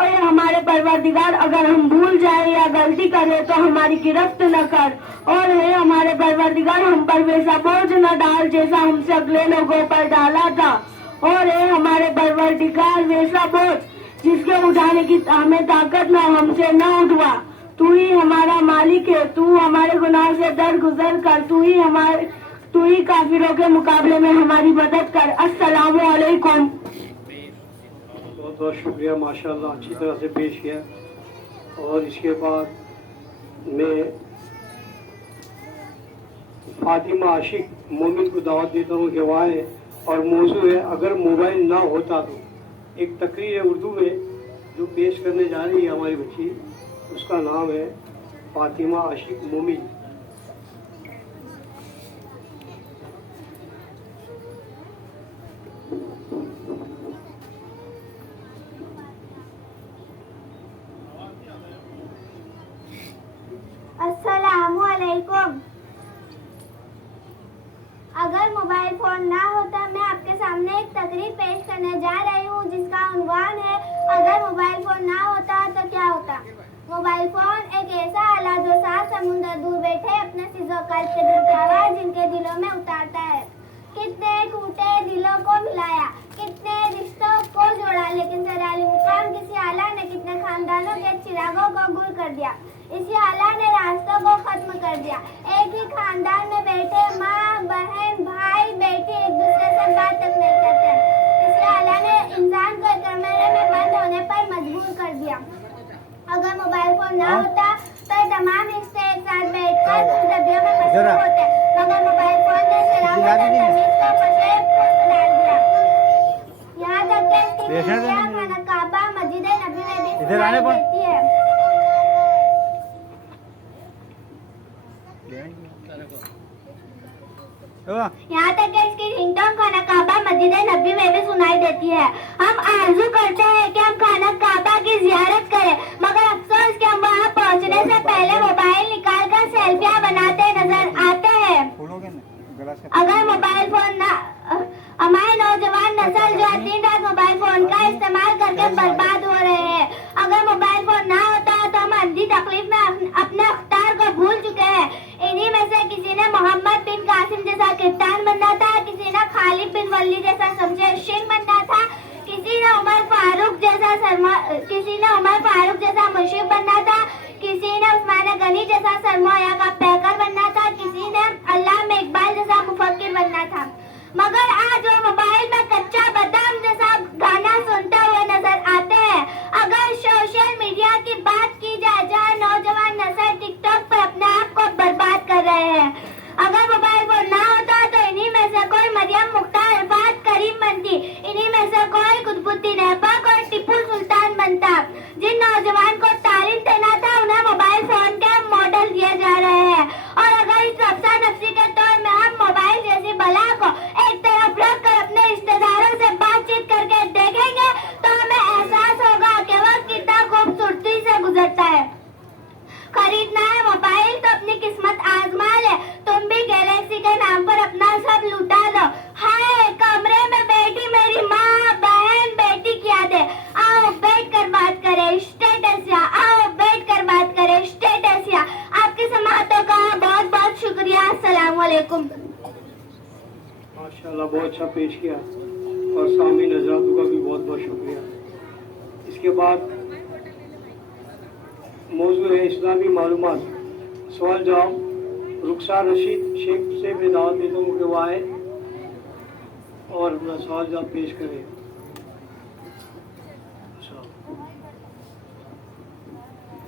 और हमारे परवरदिगार अगर हम भूल जाए या गलती करें तो हमारी गिरफ्त न कर। और है हमारे परवरदिगार हम पर वैसा बोझ न डाल जैसा हमसे अगले लोगों पर डाला था। और है हमारे परवरदिगार वैसा बोझ जिसके उठाने की हमें ताकत न हमसे न उठवा। तू ही हमारा मालिक है, तू हमारे गुनाह से दरगुजर कर, तू ही काफिरों के मुकाबले में हमारी मदद कर। अस्सलामु अलैकुम। बहुत बहुत शुक्रिया, माशाल्लाह अच्छी तरह से पेश किया। और इसके बाद मैं फातिमा आशिक मोमिन को दावत देता हूँ कि वह है और मौजू है अगर मोबाइल ना होता तो। एक तकरीर है उर्दू में जो पेश करने जा रही है हमारी बच्ची, उसका नाम है फातिमा आशिक मोमिन। अस्सलामु अलैकुम। अगर मोबाइल फोन ना होता मैं आपके सामने एक तकरीर पेश करने जा रही हूँ जिसका उन्वान है अगर मोबाइल फोन ना होता तो क्या होता। मोबाइल फोन एक ऐसा आला जो 7 समुंदर दूर बैठे अपने सिजो कल्ब के दिल की आवाज जिनके दिलों में उतारता है। कितने टूटे दिलों को मिलाया, कितने रिश्तों को जोड़ा, लेकिन सराली मुकाम किसी आला ने कितने खानदानों के चिरागों को गुल कर दिया। इसी आला ने रास्तों को खत्म कर दिया। एक ही खानदान में बैठे माँ बहन भाई बेटी एक दूसरे से बात तक नहीं करते। इसी आला ने इंसान को एक कमरे में बंद होने पर मजबूर कर दिया। अगर मोबाइल फोन ना होता तो ये तमाम रिश्ते एक साथ बैठकर डब्बियों में मशहूर होते, मगर मोबाइल फोन ने शराफत और तमीज को फसेब डाल दिया। यहाँ तक कि इसकी खाना काबा मस्जिद नबी में भी सुनाई देती है। यहाँ तक कि इसकी रिंगटोन खाना काबा मस्जिद नबी में भी सुनाई देती है। हम आरज़ू करते हैं कि हम खाना काबा की जियारत करें, मगर अफसोस कि हम वहाँ पहुँचने से पहले मोबाइल निकालकर सेल्फियाँ बनाते नजर आते हैं। अगर मोबाइल फोन ना, हमारे नौजवान नस्ल जो दिन रात मोबाइल फोन का इस्तेमाल करके बर्बाद हो रहे हैं। अगर मोबाइल फोन ना होता तो हम अंधी तकलीफ में अपने अख्तार को भूल चुके हैं। इन्हीं में से किसी ने मोहम्मद बिन कासिम जैसा कप्तान बनना था, किसी ने खालिद बिन वलीद जैसा शमशेर सिंह बनना था, किसी ने उमर फारूक जैसा मुशीफ बनना था, किसी ने उस्मान गनी जैसा सरमाया का पैकर बनना था, किसी ने अल्लामा इकबाल जैसा मुफक्किर बनना था। मगर आज वो मोबाइल में कच्चा बादाम जैसा गाना सुनते हुए नजर आते हैं। अगर सोशल मीडिया की बात की जाए जहाँ माशाल्लाह बहुत अच्छा पेश किया और सामीन हज़रातों का भी बहुत बहुत शुक्रिया। इसके बाद मौजूद है इस्लामी मालूमात, सवाल जवाब। रुखसार रशीद शेख से मैं दावत देता हूँ कि वो आए और अपना सवाल जवाब पेश करें।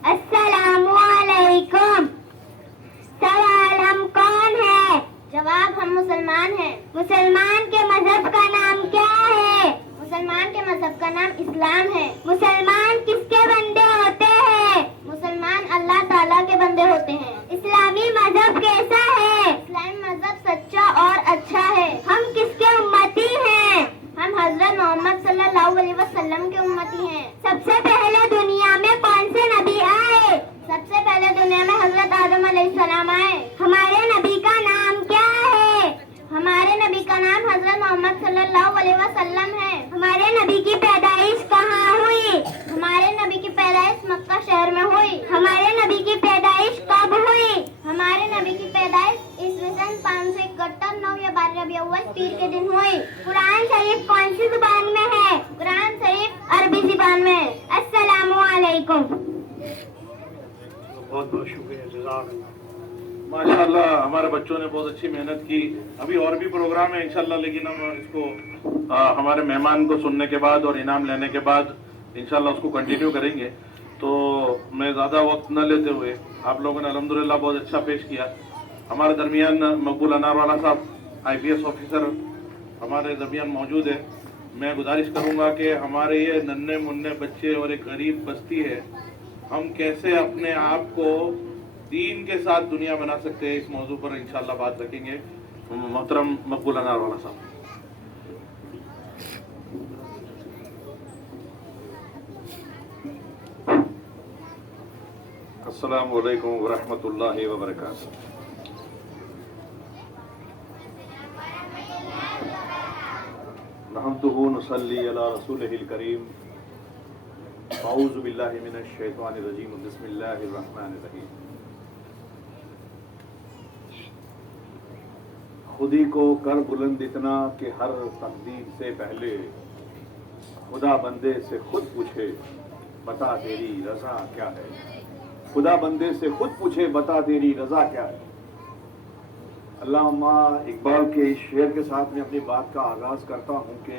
अस्सलामु अलैकुम। सवाल, हम कौन है? जवाब, हम मुसलमान हैं। मुसलमान के मजहब का नाम क्या है? मुसलमान के मजहब का नाम इस्लाम है। मुसलमान किसके बंदे होते हैं? मुसलमान अल्लाह ताला के बंदे होते हैं। इस्लामी मजहब कैसा है? इस्लामी मजहब सच्चा और अच्छा है। हम किसके उम्मती हैं? हम हजरत मोहम्मद सल्लल्लाहु अलैहि वसल्लम के उम्मती हैं। सबसे पहले दुनिया में कौन से नबी आए? सबसे पहले दुनिया में हजरत आदम अलैहिस्सलाम आए। हमारे नबी का नाम क्या है? हमारे नबी का नाम हजरत मोहम्मद सल्लल्लाहु अलैहि वसल्लम है। हमारे नबी की पैदाइश कहाँ हुई? हमारे नबी की पैदाइश मक्का शहर में हुई। हमारे नबी की पैदाइश कब हुई? हमारे नबी की पैदाइश ईस्वी सन 571 9 या 12 रबीउल अव्वल पीर के दिन हुई। कुरान शरीफ कौन सी जुबान में है? कुरान शरीफ अरबी जुबान में है। अस्सलामु अलैकुम। बहुत बहुत शुक्रिया, जज़ाकल्लाह। माशाल्लाह हमारे बच्चों ने बहुत अच्छी मेहनत की। अभी और भी प्रोग्राम है इंशाल्लाह, लेकिन हम इसको हमारे मेहमान को सुनने के बाद और इनाम लेने के बाद इंशाल्लाह उसको कंटिन्यू करेंगे। तो मैं ज़्यादा वक्त न लेते हुए, आप लोगों ने अल्हम्दुलिल्लाह बहुत अच्छा पेश किया। हमारे दरमियान मकबूल अनारवाला साहब IPS ऑफिसर हमारे दरमियान मौजूद है। मैं गुजारिश करूँगा कि हमारे ये नन्हे मुन्ने बच्चे और एक गरीब बस्ती है, हम कैसे अपने आप को दीन के साथ दुनिया बना सकते हैं, इस मौजू पर इंशाल्लाह बात रखेंगे। मोहतरम मकबूल अनारवाला साहब। अस्सलामु अलैकुम व रहमतुल्लाहि व बरकातुहू। नहमदुहु नुसल्ली अला रसूलिहिल करीम। अऊज़ु बिल्लाहि मिनश शैतानिर रजीम। बिस्मिल्लाहिर रहमानिर रहीम। खुदी को कर बुलंद इतना कि हर तकदीर से पहले खुदा बंदे से खुद पूछे बता तेरी रजा क्या है। खुदा बंदे से खुद पूछे बता तेरी रजा क्या है। अल्लामा इकबाल के इस शेर के साथ मैं अपनी बात का आगाज करता हूं कि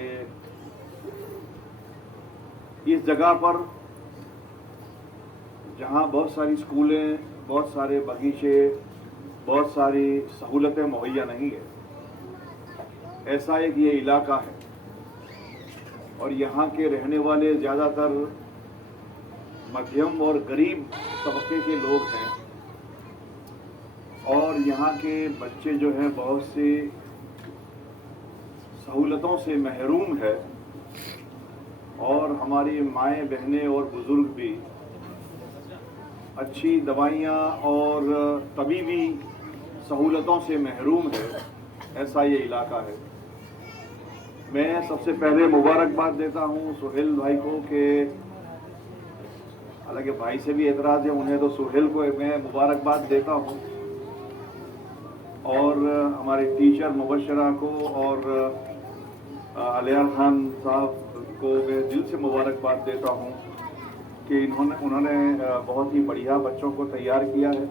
इस जगह पर जहां बहुत सारी स्कूलें, बहुत सारे बगीचे, बहुत सारी सहूलतें मुहैया नहीं है, ऐसा एक ये इलाका है और यहाँ के रहने वाले ज़्यादातर मध्यम और गरीब तबके के लोग हैं और यहाँ के बच्चे जो हैं बहुत सी सहूलतों से महरूम है और हमारी माएँ बहनें और बुज़ुर्ग भी अच्छी दवाइयाँ और तबीबी सहूलतों से महरूम है, ऐसा ये इलाका है। मैं सबसे पहले मुबारकबाद देता हूँ सुहेल भाई को कि हालांकि भाई से भी एतराज़ है उन्हें, तो सुहेल को मैं मुबारकबाद देता हूँ और हमारे टीचर मुबशरा को और अलियार खान साहब को मैं दिल से मुबारकबाद देता हूँ कि उन्होंने बहुत ही बढ़िया बच्चों को तैयार किया है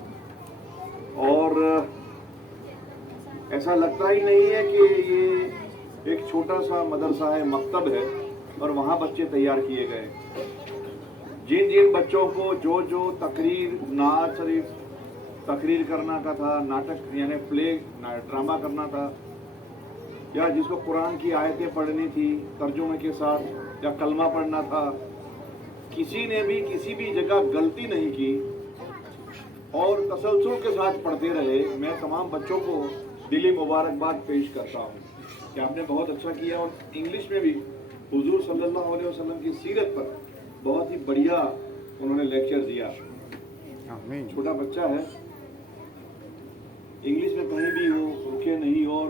और ऐसा लगता ही नहीं है कि ये एक छोटा सा मदरसा है, मकतब है और वहाँ बच्चे तैयार किए गए। जिन जिन बच्चों को जो जो तकरीर, ना सिर्फ तकरीर करना का था, नाटक यानी प्ले ड्रामा करना था, या जिसको कुरान की आयतें पढ़नी थी तर्जुमे के साथ या कलमा पढ़ना था, किसी ने भी किसी भी जगह गलती नहीं की और तसलसल के साथ पढ़ते रहे। मैं तमाम बच्चों को दिली मुबारकबाद पेश करता हूँ कि आपने बहुत अच्छा किया और इंग्लिश में भी हुजूर सल्लल्लाहु अलैहि वसल्लम की सीरत पर बहुत ही बढ़िया उन्होंने लेक्चर दिया। छोटा बच्चा है, इंग्लिश में कहीं भी वो रुके नहीं और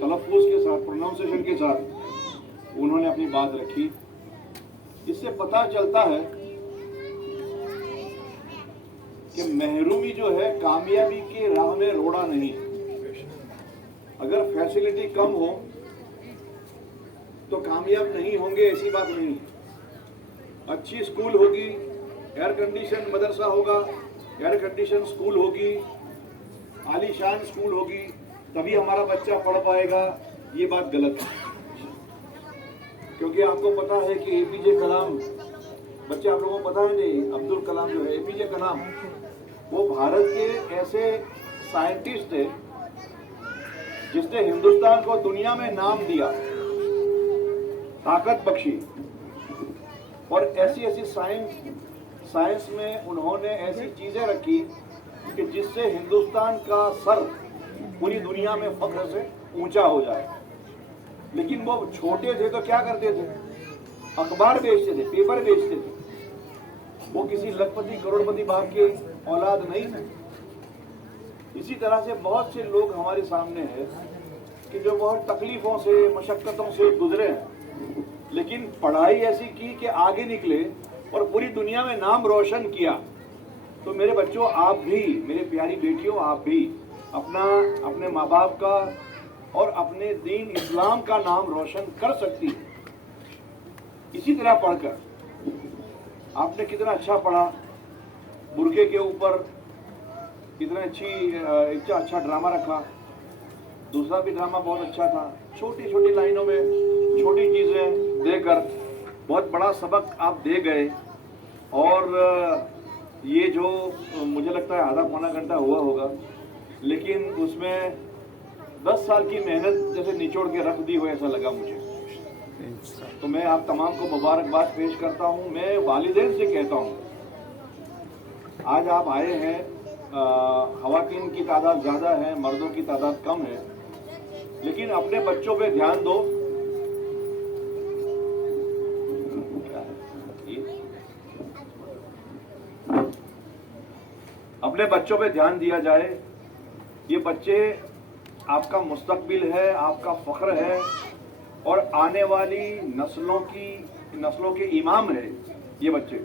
तलफ़्फ़ुज़ के साथ, प्रोनाउंसिएशन के साथ उन्होंने अपनी बात रखी। इससे पता चलता है कि महरूमी जो है कामयाबी के राह में रोड़ा नहीं है। अगर फैसिलिटी कम हो तो कामयाब नहीं होंगे, ऐसी बात नहीं है। अच्छी स्कूल होगी, एयर कंडीशन मदरसा होगा, एयर कंडीशन स्कूल होगी, आलीशान स्कूल होगी, तभी हमारा बच्चा पढ़ पाएगा, ये बात गलत है। क्योंकि आपको पता है कि एपीजे कलाम, बच्चे आप लोगों को पता है नहीं, अब्दुल कलाम जो है, एपीजे कलाम, वो भारत के ऐसे साइंटिस्ट थे जिसने हिंदुस्तान को दुनिया में नाम दिया, ताकत बख्शी। और ऐसी ऐसी साइंस में उन्होंने ऐसी चीजें रखी कि जिससे हिंदुस्तान का सर पूरी दुनिया में फख्र से ऊंचा हो जाए। लेकिन वो छोटे थे तो क्या करते थे, अखबार बेचते थे, पेपर बेचते थे। वो किसी लखपति करोड़पति बाप के औलाद नहीं थे। इसी तरह से बहुत से लोग हमारे सामने हैं कि जो बहुत तकलीफों से, मशक्कतों से गुजरे हैं, लेकिन पढ़ाई ऐसी की कि आगे निकले और पूरी दुनिया में नाम रोशन किया। तो मेरे बच्चों, आप भी, मेरे प्यारी बेटियों, आप भी अपने माँ बाप का और अपने दीन इस्लाम का नाम रोशन कर सकती है इसी तरह पढ़कर। आपने कितना अच्छा पढ़ा, बुरके के ऊपर कितना अच्छा ड्रामा रखा, दूसरा भी ड्रामा बहुत अच्छा था। छोटी छोटी लाइनों में छोटी चीजें देकर बहुत बड़ा सबक आप दे गए। और ये जो मुझे लगता है आधा पौना घंटा हुआ होगा, लेकिन उसमें 10 साल की मेहनत जैसे निचोड़ के रख दी हो, ऐसा लगा मुझे। तो मैं आप तमाम को मुबारकबाद पेश करता हूँ। मैं वालिदैन से कहता हूँ, आज आप आए हैं, खवातीन की तादाद ज्यादा है, मर्दों की तादाद कम है, लेकिन अपने बच्चों पे ध्यान दो। अपने बच्चों पे ध्यान दिया जाए। ये बच्चे आपका मुस्तकबिल है, आपका फख्र है और आने वाली नस्लों के इमाम है ये बच्चे।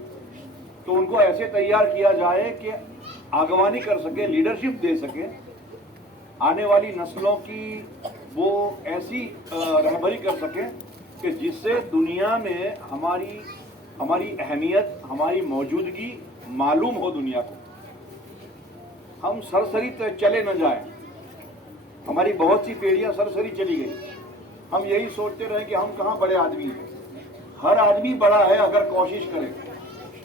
तो उनको ऐसे तैयार किया जाए कि आगवानी कर सके, लीडरशिप दे सके, आने वाली नस्लों की वो ऐसी रहबरी कर सके कि जिससे दुनिया में हमारी अहमियत, हमारी मौजूदगी मालूम हो दुनिया को। हम सरसरी चले न जाए। हमारी बहुत सी पीढ़ियां सरसरी चली गई। हम यही सोचते रहे कि हम कहाँ बड़े आदमी हैं। हर आदमी बड़ा है अगर कोशिश करे।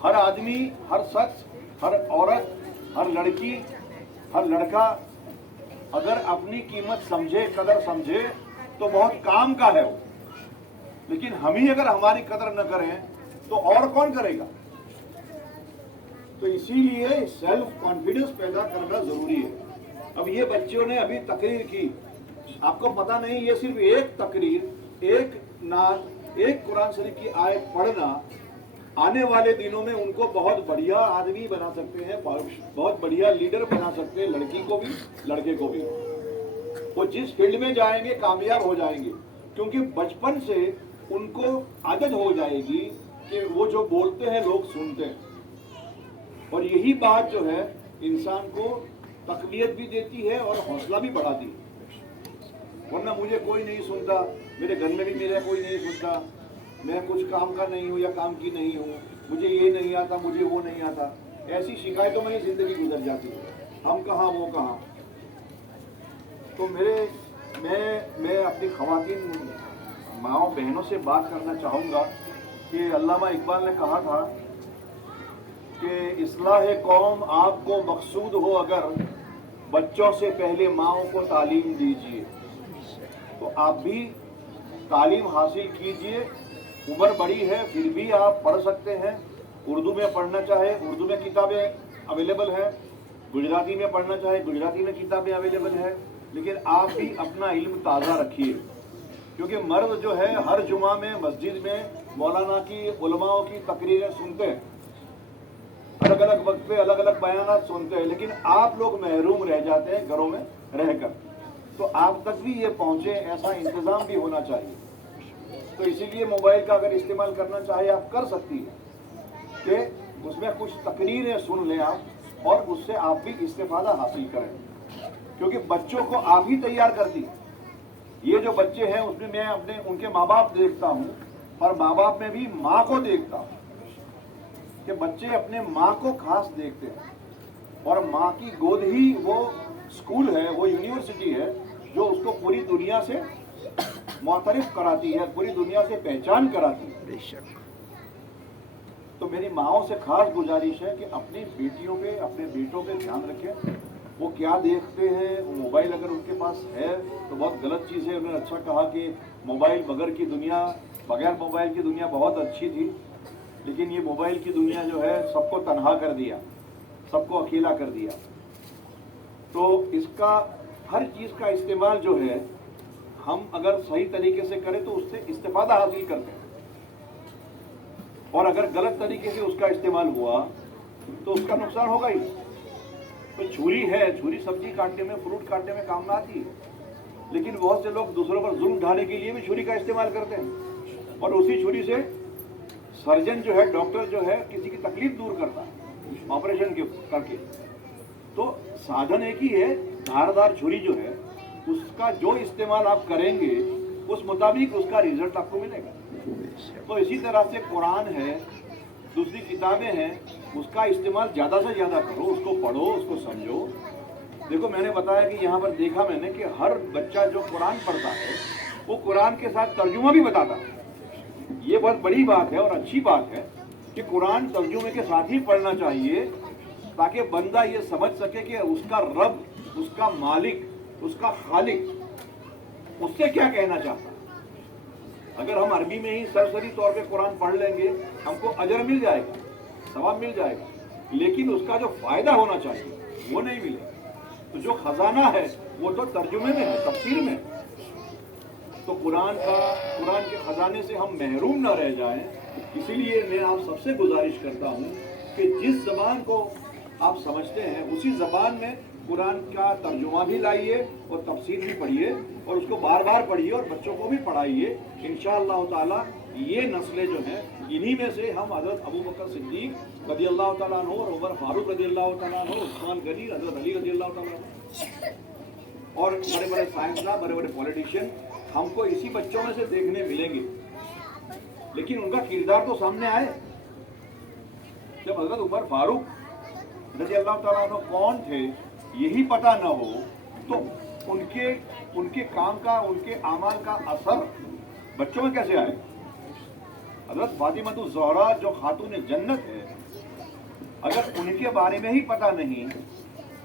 हर आदमी, हर शख्स, हर औरत, हर लड़की, हर लड़का अगर अपनी कीमत समझे, कदर समझे, तो बहुत काम का है वो। लेकिन हम ही अगर हमारी कदर न करें तो और कौन करेगा। तो इसीलिए सेल्फ कॉन्फिडेंस पैदा करना जरूरी है। अब ये बच्चों ने अभी तकरीर की, आपको पता नहीं, ये सिर्फ एक तकरीर, एक नात, एक कुरान शरीफ की आयत पढ़ना आने वाले दिनों में उनको बहुत बढ़िया आदमी बना सकते हैं, बहुत बढ़िया लीडर बना सकते हैं, लड़की को भी लड़के को भी। वो जिस फील्ड में जाएंगे कामयाब हो जाएंगे, क्योंकि बचपन से उनको आदत हो जाएगी कि वो जो बोलते हैं लोग सुनते हैं। और यही बात जो है इंसान को तकलीफ भी देती है और हौसला भी बढ़ाती है। वरना मुझे कोई नहीं सुनता, मेरे घर में भी मेरा कोई नहीं सुनता, मैं कुछ काम का नहीं हूँ या काम की नहीं हूँ, मुझे ये नहीं आता, मुझे वो नहीं आता, ऐसी शिकायतों में ही जिंदगी गुजर जाती है। हम कहाँ वो कहाँ। तो मैं अपनी खवातीन माओ बहनों से बात करना चाहूँगा कि अल्लामा इकबाल ने कहा था कि इस्लाह कौम आपको मकसूद हो अगर, बच्चों से पहले माओ को तालीम दीजिए। तो आप भी तालीम हासिल कीजिए। उम्र बड़ी है फिर भी आप पढ़ सकते हैं। उर्दू में पढ़ना चाहे उर्दू में किताबें अवेलेबल है, गुजराती में पढ़ना चाहे गुजराती में किताबें अवेलेबल है। लेकिन आप भी अपना इल्म ताज़ा रखिए, क्योंकि मर्द जो है हर जुमा में मस्जिद में मौलाना की, उलमाओं की तकरीरें सुनते हैं, अलग अलग वक्त पे अलग अलग बयानात सुनते हैं, लेकिन आप लोग महरूम रह जाते हैं घरों में रहकर। तो आप तक भी ये पहुंचे, ऐसा इंतजाम भी होना चाहिए। तो इसीलिए मोबाइल का अगर इस्तेमाल करना चाहे आप कर सकती है कि उसमें कुछ तकरीरें सुन लें आप और उससे आप भी इस्तेफादा हासिल करें, क्योंकि बच्चों को आप ही तैयार करती है। बच्चे हैं उसमें मैं अपने उनके माँ बाप देखता हूँ, और माँ बाप में भी माँ को देखता हूँ कि बच्चे अपने माँ को खास देखते हैं, और माँ की गोद ही वो स्कूल है, वो यूनिवर्सिटी है जो उसको पूरी दुनिया से मुतारिफ कराती है, पूरी दुनिया से पहचान कराती है। बेशक। तो मेरी माँओं से खास गुजारिश है कि अपनी बेटियों पे, अपने बेटों पे ध्यान रखें। वो क्या देखते हैं, वो मोबाइल अगर उनके पास है तो बहुत गलत चीज़ है। उन्होंने अच्छा कहा कि मोबाइल बगैर मोबाइल की दुनिया बहुत अच्छी थी, लेकिन ये मोबाइल की दुनिया जो है सबको तन्हा कर दिया, सबको अकेला कर दिया। तो इसका हर चीज़ का इस्तेमाल जो है हम अगर सही तरीके से करें तो उससे इस्तेफादा हासिल करते हैं, और अगर गलत तरीके से उसका इस्तेमाल हुआ तो उसका नुकसान होगा ही। तो छुरी है, छुरी सब्जी काटने में, फ्रूट काटने में काम में आती है, लेकिन बहुत से लोग दूसरों पर जुल्म ढाने के लिए भी छुरी का इस्तेमाल करते हैं, और उसी छुरी से सर्जन जो है, डॉक्टर जो है, किसी की तकलीफ दूर करता है ऑपरेशन करके। तो साधन एक ही है, धारदार छुरी जो है उसका जो इस्तेमाल आप करेंगे उस मुताबिक उसका रिजल्ट आपको मिलेगा। तो इसी तरह से कुरान है, दूसरी किताबें हैं, उसका इस्तेमाल ज़्यादा से ज़्यादा करो, उसको पढ़ो, उसको समझो। देखो मैंने बताया कि यहाँ पर देखा मैंने कि हर बच्चा जो कुरान पढ़ता है वो कुरान के साथ तर्जुमा भी बताता है। ये बहुत बड़ी बात है और अच्छी बात है कि कुरान तर्जुमे के साथ ही पढ़ना चाहिए, ताकि बंदा ये समझ सके कि उसका रब, उसका मालिक, उसका खालिक उससे क्या कहना चाहता है। अगर हम अरबी में ही सरसरी तौर पे कुरान पढ़ लेंगे हमको अजर मिल जाएगा, सवाब मिल जाएगा, लेकिन उसका जो फायदा होना चाहिए वो नहीं मिलेगा। तो जो खजाना है वो तो तर्जुमे में है, तफसीर में। तो कुरान के खजाने से हम महरूम ना रह जाएं, इसीलिए मैं आप सबसे गुजारिश करता हूं कि जिस जबान को आप समझते हैं उसी जबान में कुरान का तर्जुमा भी लाइए और तफसीर भी पढ़िए, और उसको बार बार पढ़िए और बच्चों को भी पढ़ाइए। इंशाअल्लाह ताला ये नस्लें जो हैं, इन्हीं में से हम हज़रत अबू बकर सिद्दीक रज़ी अल्लाह ताला अन्हु और उमर फारूक रज़ी अल्लाह ताला अन्हु, उस्मान गनी, हज़रत अली रज़ी अल्लाह ताला अन्हु और बड़े बड़े साइंसदान, बड़े बड़े पॉलिटिशियन हमको इसी बच्चों में से देखने मिलेंगे। लेकिन उनका किरदार तो सामने आए। जब हज़रत उमर फारूक रज़ी अल्लाह ताला अन्हु कौन थे यही पता न हो तो उनके काम का, उनके आमाल का असर बच्चों में कैसे आए। हज़रत फातिमातुज़ ज़हरा जो खातून जन्नत है, अगर उनके बारे में ही पता नहीं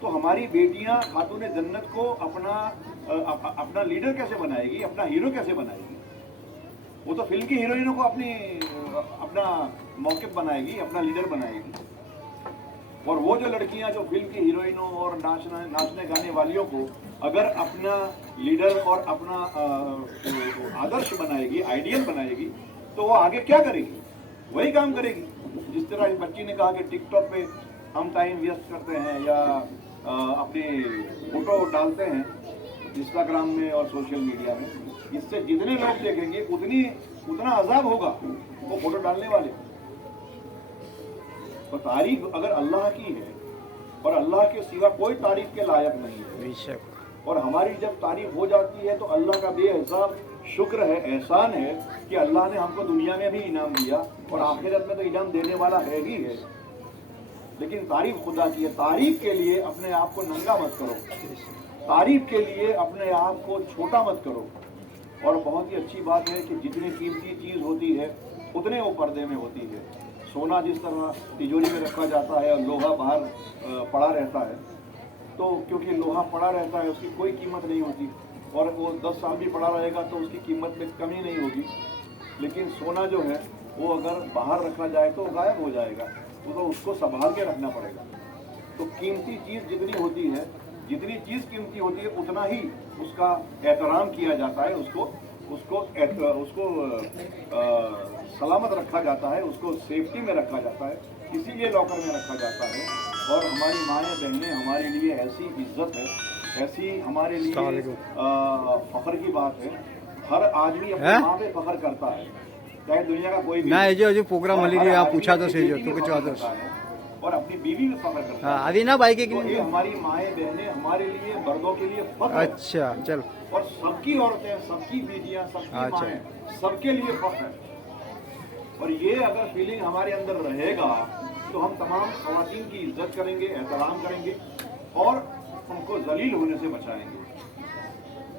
तो हमारी बेटियां खातून जन्नत को अपना लीडर कैसे बनाएगी, अपना हीरो कैसे बनाएगी। वो तो फिल्म की हीरोइनों को अपना मौक़िफ़ बनाएगी, अपना लीडर बनाएगी। और वो जो लड़कियां जो फिल्म की हीरोइनों और नाचने गाने वालियों को अगर अपना लीडर और अपना आदर्श बनाएगी, आइडियल बनाएगी, तो वो आगे क्या करेगी, वही काम करेगी। जिस तरह इस बच्ची ने कहा कि टिकटॉक पे हम टाइम वेस्ट करते हैं या अपने फोटो डालते हैं इंस्टाग्राम में और सोशल मीडिया में, इससे जितने लोग देखेंगे उतना अजाब होगा वो फोटो डालने वाले। तो तारीफ अगर अल्लाह की है और अल्लाह के सिवा कोई तारीफ के लायक नहीं है, और हमारी जब तारीफ हो जाती है तो अल्लाह का बेहिसाब शुक्र है, एहसान है कि अल्लाह ने हमको दुनिया में भी इनाम दिया और आखिरत में तो इनाम देने वाला है ही है। लेकिन तारीफ खुदा की है। तारीफ के लिए अपने आप को नंगा मत करो, तारीफ के लिए अपने आप को छोटा मत करो। और बहुत ही अच्छी बात है कि जितनी कीमती चीज़ होती है उतने वो पर्दे में होती है। सोना जिस तरह तिजोरी में रखा जाता है और लोहा बाहर पड़ा रहता है, तो क्योंकि लोहा पड़ा रहता है उसकी कोई कीमत नहीं होती, और वो 10 साल भी पड़ा रहेगा तो उसकी कीमत में कमी नहीं होगी। लेकिन सोना जो है वो अगर बाहर रखा जाए तो गायब हो जाएगा, तो उसको संभाल के रखना पड़ेगा। तो कीमती चीज़ जितनी होती है, जितनी चीज़ कीमती होती है उतना ही उसका एहतराम किया जाता है, उसको सलामत रखा जाता है, उसको सेफ्टी में रखा जाता है, इसीलिए लॉकर में रखा जाता है। और हमारी माएँ बहनें हमारे लिए ऐसी इज्जत है, ऐसी हमारे लिए फख्र की बात है। हर आदमी अपनी माँ पे फख्र करता है, चाहे दुनिया का कोई भी ना। जो प्रोग्राम वाली आप पूछा तो सही जो तो कुछ और अपनी बीवी भी फख्र करता है। अभी ना भाई के तो ये हमारी माएँ बहनें हमारे लिए, मर्दों के लिए फख्र है। अच्छा चलो। और सबकी औरतें, सबकी बीवियां, सबकी माएँ, सबके लिए फख्र है। और ये अगर फीलिंग हमारे अंदर रहेगा तो हम तमाम ख़वातीन की इज्जत करेंगे, एहतराम करेंगे और उनको जलील होने से बचाएंगे।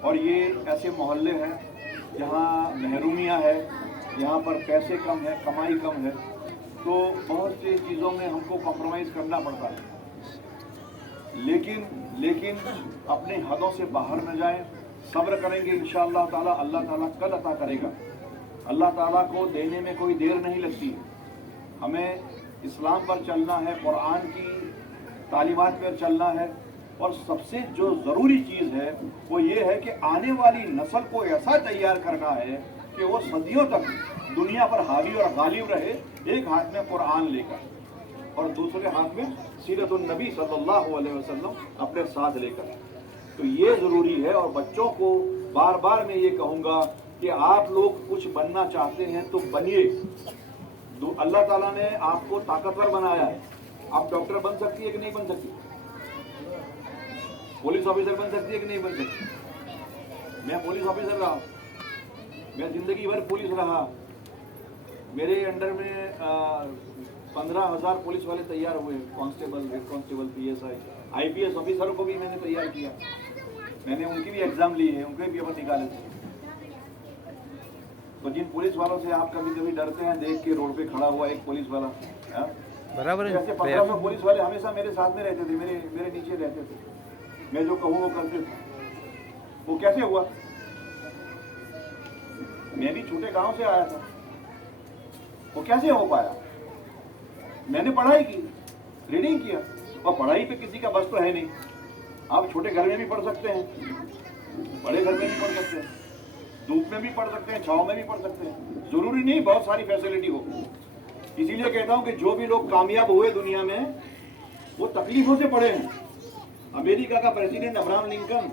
और ये ऐसे मोहल्ले हैं जहाँ महरूमियाँ है, यहाँ पर पैसे कम है, कमाई कम है, तो बहुत सी चीज़ों में हमको कॉम्प्रोमाइज़ करना पड़ता है। लेकिन अपने हदों से बाहर न जाएं, सब्र करेंगे इंशाअल्लाह ताला, अल्लाह ताला कल अता करेगा। अल्लाह ताला को देने में कोई देर नहीं लगती। हमें इस्लाम पर चलना है, कुरान की तालीमात पर चलना है, और सबसे जो ज़रूरी चीज़ है वो ये है कि आने वाली नस्ल को ऐसा तैयार करना है कि वो सदियों तक दुनिया पर हावी और गालिब रहे, एक हाथ में कुरान लेकर और दूसरे हाथ में सीरतुन नबी सल्लल्लाहु अलैहि वसल्लम अपने साथ लेकर। तो ये ज़रूरी है। और बच्चों को बार बार मैं ये कहूँगा कि आप लोग कुछ बनना चाहते हैं तो बनिए। अल्लाह ताला ने आपको ताकतवर बनाया है। आप डॉक्टर बन सकती है कि नहीं बन सकती? पुलिस ऑफिसर बन सकती है कि नहीं बन सकती? मैं पुलिस ऑफिसर रहा, मैं जिंदगी भर पुलिस रहा। मेरे अंडर में 15,000 पुलिस वाले तैयार हुए, constable, head constable, PSI, IPS ऑफिसरों को भी मैंने तैयार किया। मैंने उनकी भी एग्जाम ली है, उनके भी पेपर निकाले थे। तो जिन पुलिस वालों से आप कभी कभी डरते हैं देख के, रोड पे खड़ा हुआ एक पुलिस वाला, बराबर है, ऐसे 1500 पुलिस वाले हमेशा मेरे साथ में रहते थे, मेरे नीचे रहते थे। मैं जो कहूँ वो करते थे। वो कैसे हुआ? मैं भी छोटे गांव से आया था। वो कैसे हो पाया? मैंने पढ़ाई की, रीडिंग किया, और पढ़ाई पे किसी का बस तो है नहीं। आप छोटे घर में भी पढ़ सकते हैं, बड़े घर में भी पढ़ सकते हैं, धूप में भी पढ़ सकते हैं, छाव में भी पढ़ सकते हैं। जरूरी नहीं बहुत सारी फैसिलिटी हो। इसीलिए कहता हूं कि जो भी लोग कामयाब हुए दुनिया में वो तकलीफों से पढ़े हैं। अमेरिका का प्रेसिडेंट अब्राहम लिंकन,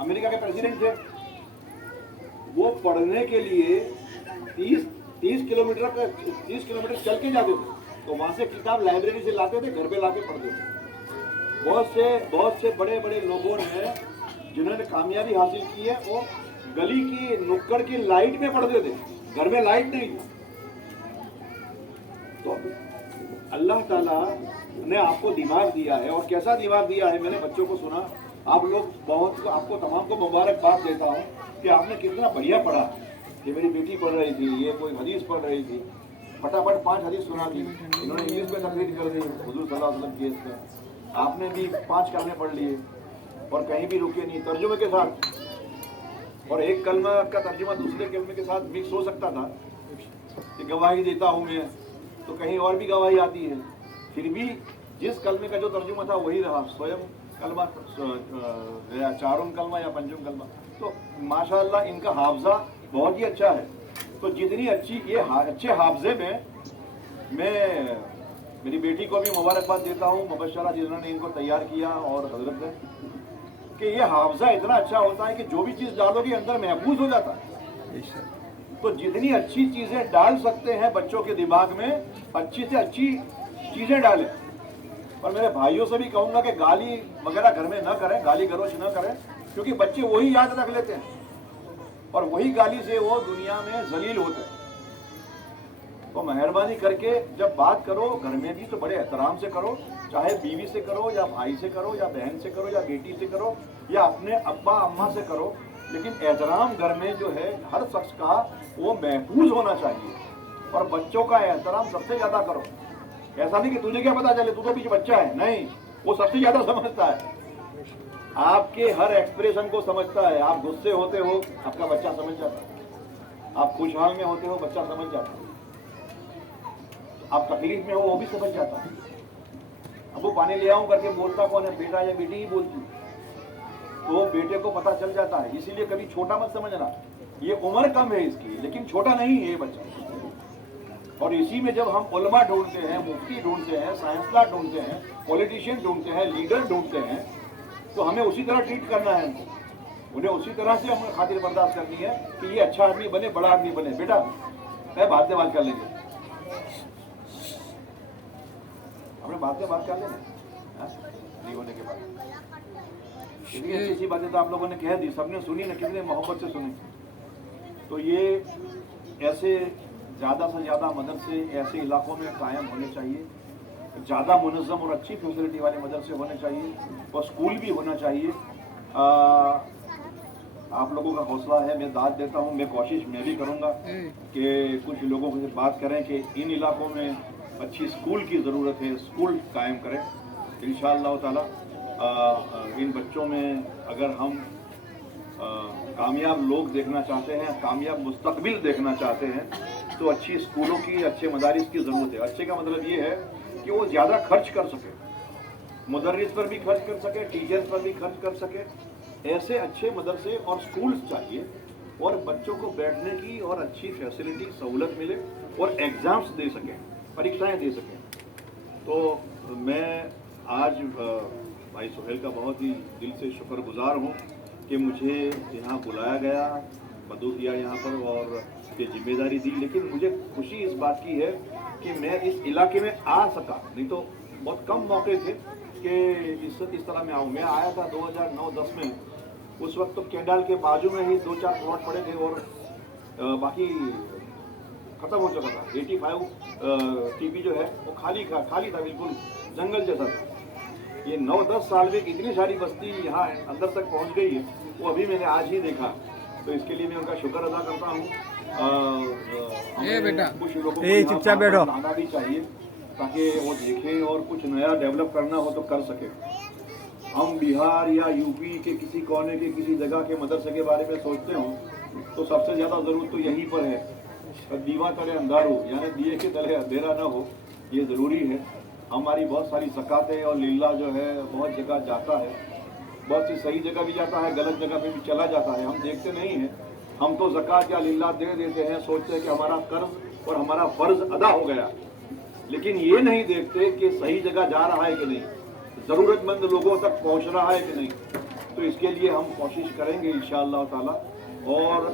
अमेरिका के प्रेसिडेंट थे, वो पढ़ने के लिए 30 किलोमीटर चल के जाते थे। तो वहां से किताब लाइब्रेरी से लाते थे, घर पे लाके पढ़ते थे। बहुत से बड़े बड़े लोगों ने जिन्होंने कामयाबी हासिल की है वो गली की नुक्कड़ की लाइट में पढ़ते थे, घर में लाइट नहीं थी। तो अल्लाह ताला ने आपको दिमाग दिया है, और कैसा दिमाग दिया है मैंने बच्चों को सुना। आप लोग बहुत, आपको तमाम को मुबारकबाद देता हूँ कि आपने कितना बढ़िया पढ़ा। ये मेरी बेटी पढ़ रही थी, ये कोई हदीस पढ़ रही थी, फटाफट 5 हदीस सुना दी, इन्होंने इंग्लिश में तकरीर कर दी हुजूर सल्लल्लाहु अलैहि वसल्लम की इसमें। आपने भी 5 कलमे पढ़ लिए और कहीं भी रुके नहीं, तर्जुमे के साथ। और एक कलमा का तर्जुमा दूसरे कलमे के साथ मिक्स हो सकता था कि गवाही देता हूँ मैं, तो कहीं और भी गवाही आती है। फिर भी जिस कलमे का जो तर्जुमा था वही रहा, स्वयं कलमा, चारुन कलमा या पंजुम कलमा। तो माशाअल्लाह इनका हाफजा बहुत ही अच्छा है। तो जितनी अच्छी ये अच्छे हाफजे में मैं मेरी बेटी को भी मुबारकबाद देता हूँ, मुबशरा जिन्होंने इनको तैयार किया, और हजरत ने, कि ये हाफजा इतना अच्छा होता है कि जो भी चीज़ डालोगे अंदर महफूज हो जाता है। तो जितनी अच्छी चीज़ें डाल सकते हैं बच्चों के दिमाग में, अच्छी से अच्छी चीज़ें डालें। और मेरे भाइयों से भी कहूँगा कि गाली वगैरह घर में न करें, गाली गलौज न करें, क्योंकि बच्चे वही याद रख लेते हैं और वही गाली से वो दुनिया में जलील होते हैं। तो मेहरबानी करके जब बात करो घर में भी तो बड़े एहतराम से करो, चाहे बीवी से करो या भाई से करो या बहन से करो या बेटी से करो या अपने अब्बा अम्मा से करो, लेकिन एहतराम घर में जो है हर शख्स का वो महफूज होना चाहिए। और बच्चों का एहतराम सबसे ज्यादा करो। ऐसा नहीं कि तुझे क्या पता चले, तू तो पीछे बच्चा है, नहीं, वो सबसे ज्यादा समझता है, आपके हर एक्सप्रेशन को समझता है। आप गुस्से होते हो आपका बच्चा समझ जाता है, आप खुशहाल में होते हो बच्चा समझ जाता है, आप तकलीफ में हो वो भी समझ जाता है। अब वो पानी ले आऊं करके बोलता कौन है, बेटा या बेटी ही बोलती, तो बेटे को पता चल जाता है। इसीलिए कभी छोटा मत समझना, ये उम्र कम है इसकी, लेकिन छोटा नहीं है ये बच्चा। और इसी में जब हम उलमा ढूंढते हैं, मुफ्ती ढूंढते हैं, साइंसदान ढूंढते हैं, पॉलिटिशियन ढूंढते हैं, लीडर ढूंढते हैं, तो हमें उसी तरह ट्रीट करना है उनको, उन्हें उसी तरह से हमें खातिर बर्दाश्त करनी है कि ये अच्छा आदमी बने, बड़ा आदमी बने। बेटा मैं बात कर लेंगे, अपने बात कर लेना फ्री होने के बाद। इतनी अच्छी बातें तो आप लोगों ने कह दी, सबने सुनी ना, कितने मोहब्बत से सुनी। तो ये ऐसे ज़्यादा से ज़्यादा मदरसे ऐसे इलाकों में कायम होने चाहिए, ज़्यादा मुनज़्ज़म और अच्छी फैसिलिटी वाले मदरसे होने चाहिए और स्कूल भी होना चाहिए। आप लोगों का हौसला है, मैं दाद देता हूँ, मैं कोशिश मैं भी करूँगा कि कुछ लोगों से बात करें कि इन इलाकों में अच्छी स्कूल की ज़रूरत है, स्कूल कायम करें इंशाअल्लाह ताला। इन बच्चों में अगर हम कामयाब लोग देखना चाहते हैं, कामयाब मुस्तकबिल देखना चाहते हैं, तो अच्छी स्कूलों की, अच्छे मदारिस की ज़रूरत है। अच्छे का मतलब ये है कि वो ज़्यादा खर्च कर सके, मुदर्रिस पर भी खर्च कर सके, टीचर्स पर भी खर्च कर सके। ऐसे अच्छे मदरसे और स्कूल्स चाहिए और बच्चों को बैठने की और अच्छी फैसिलिटी सहूलत मिले और एग्ज़ाम्स दे सकें, परीक्षाएं दे सकें। तो मैं आज भाई सुहेल का बहुत ही दिल से शुक्रगुजार हूँ कि मुझे यहाँ बुलाया गया, मदू किया यहाँ पर और ये जिम्मेदारी दी। लेकिन मुझे खुशी इस बात की है कि मैं इस इलाके में आ सका, नहीं तो बहुत कम मौके थे कि इस तरह मैं आऊँ। मैं आया था 2009-10 में, उस वक्त तो कैंडाल के बाजू में ही 2-4 प्लॉट पड़े थे और बाकी खत्म हो चुका था। 85 टीपी जो है वो खाली था, बिल्कुल जंगल जैसा था। ये 9-10 साल में इतनी सारी बस्ती यहाँ अंदर तक पहुँच गई है, वो अभी मैंने आज ही देखा। तो इसके लिए मैं उनका शुक्र अदा करता हूँ। कुछ लोगों को आना भी चाहिए ताकि वो देखें और कुछ नया डेवलप करना हो तो कर सके। हम बिहार या यूपी के किसी कोने के किसी जगह के मदरसे के बारे में सोचते हो तो सबसे ज़्यादा ज़रूरत तो यहीं पर है। दीवा तले अंधारू, यानी दिए के तले अंधेरा ना हो, ये ज़रूरी है। हमारी बहुत सारी ज़कातें और लीला जो है बहुत जगह जाता है, बहुत सी सही जगह भी जाता है, गलत जगह पे भी चला जाता है। हम देखते नहीं हैं, हम तो ज़कात या लीला दे देते हैं, सोचते हैं कि हमारा कर्ज और हमारा फ़र्ज अदा हो गया, लेकिन ये नहीं देखते कि सही जगह जा रहा है कि नहीं, ज़रूरतमंद लोगों तक पहुंच रहा है कि नहीं। तो इसके लिए हम कोशिश करेंगे इंशाअल्लाह ताला। और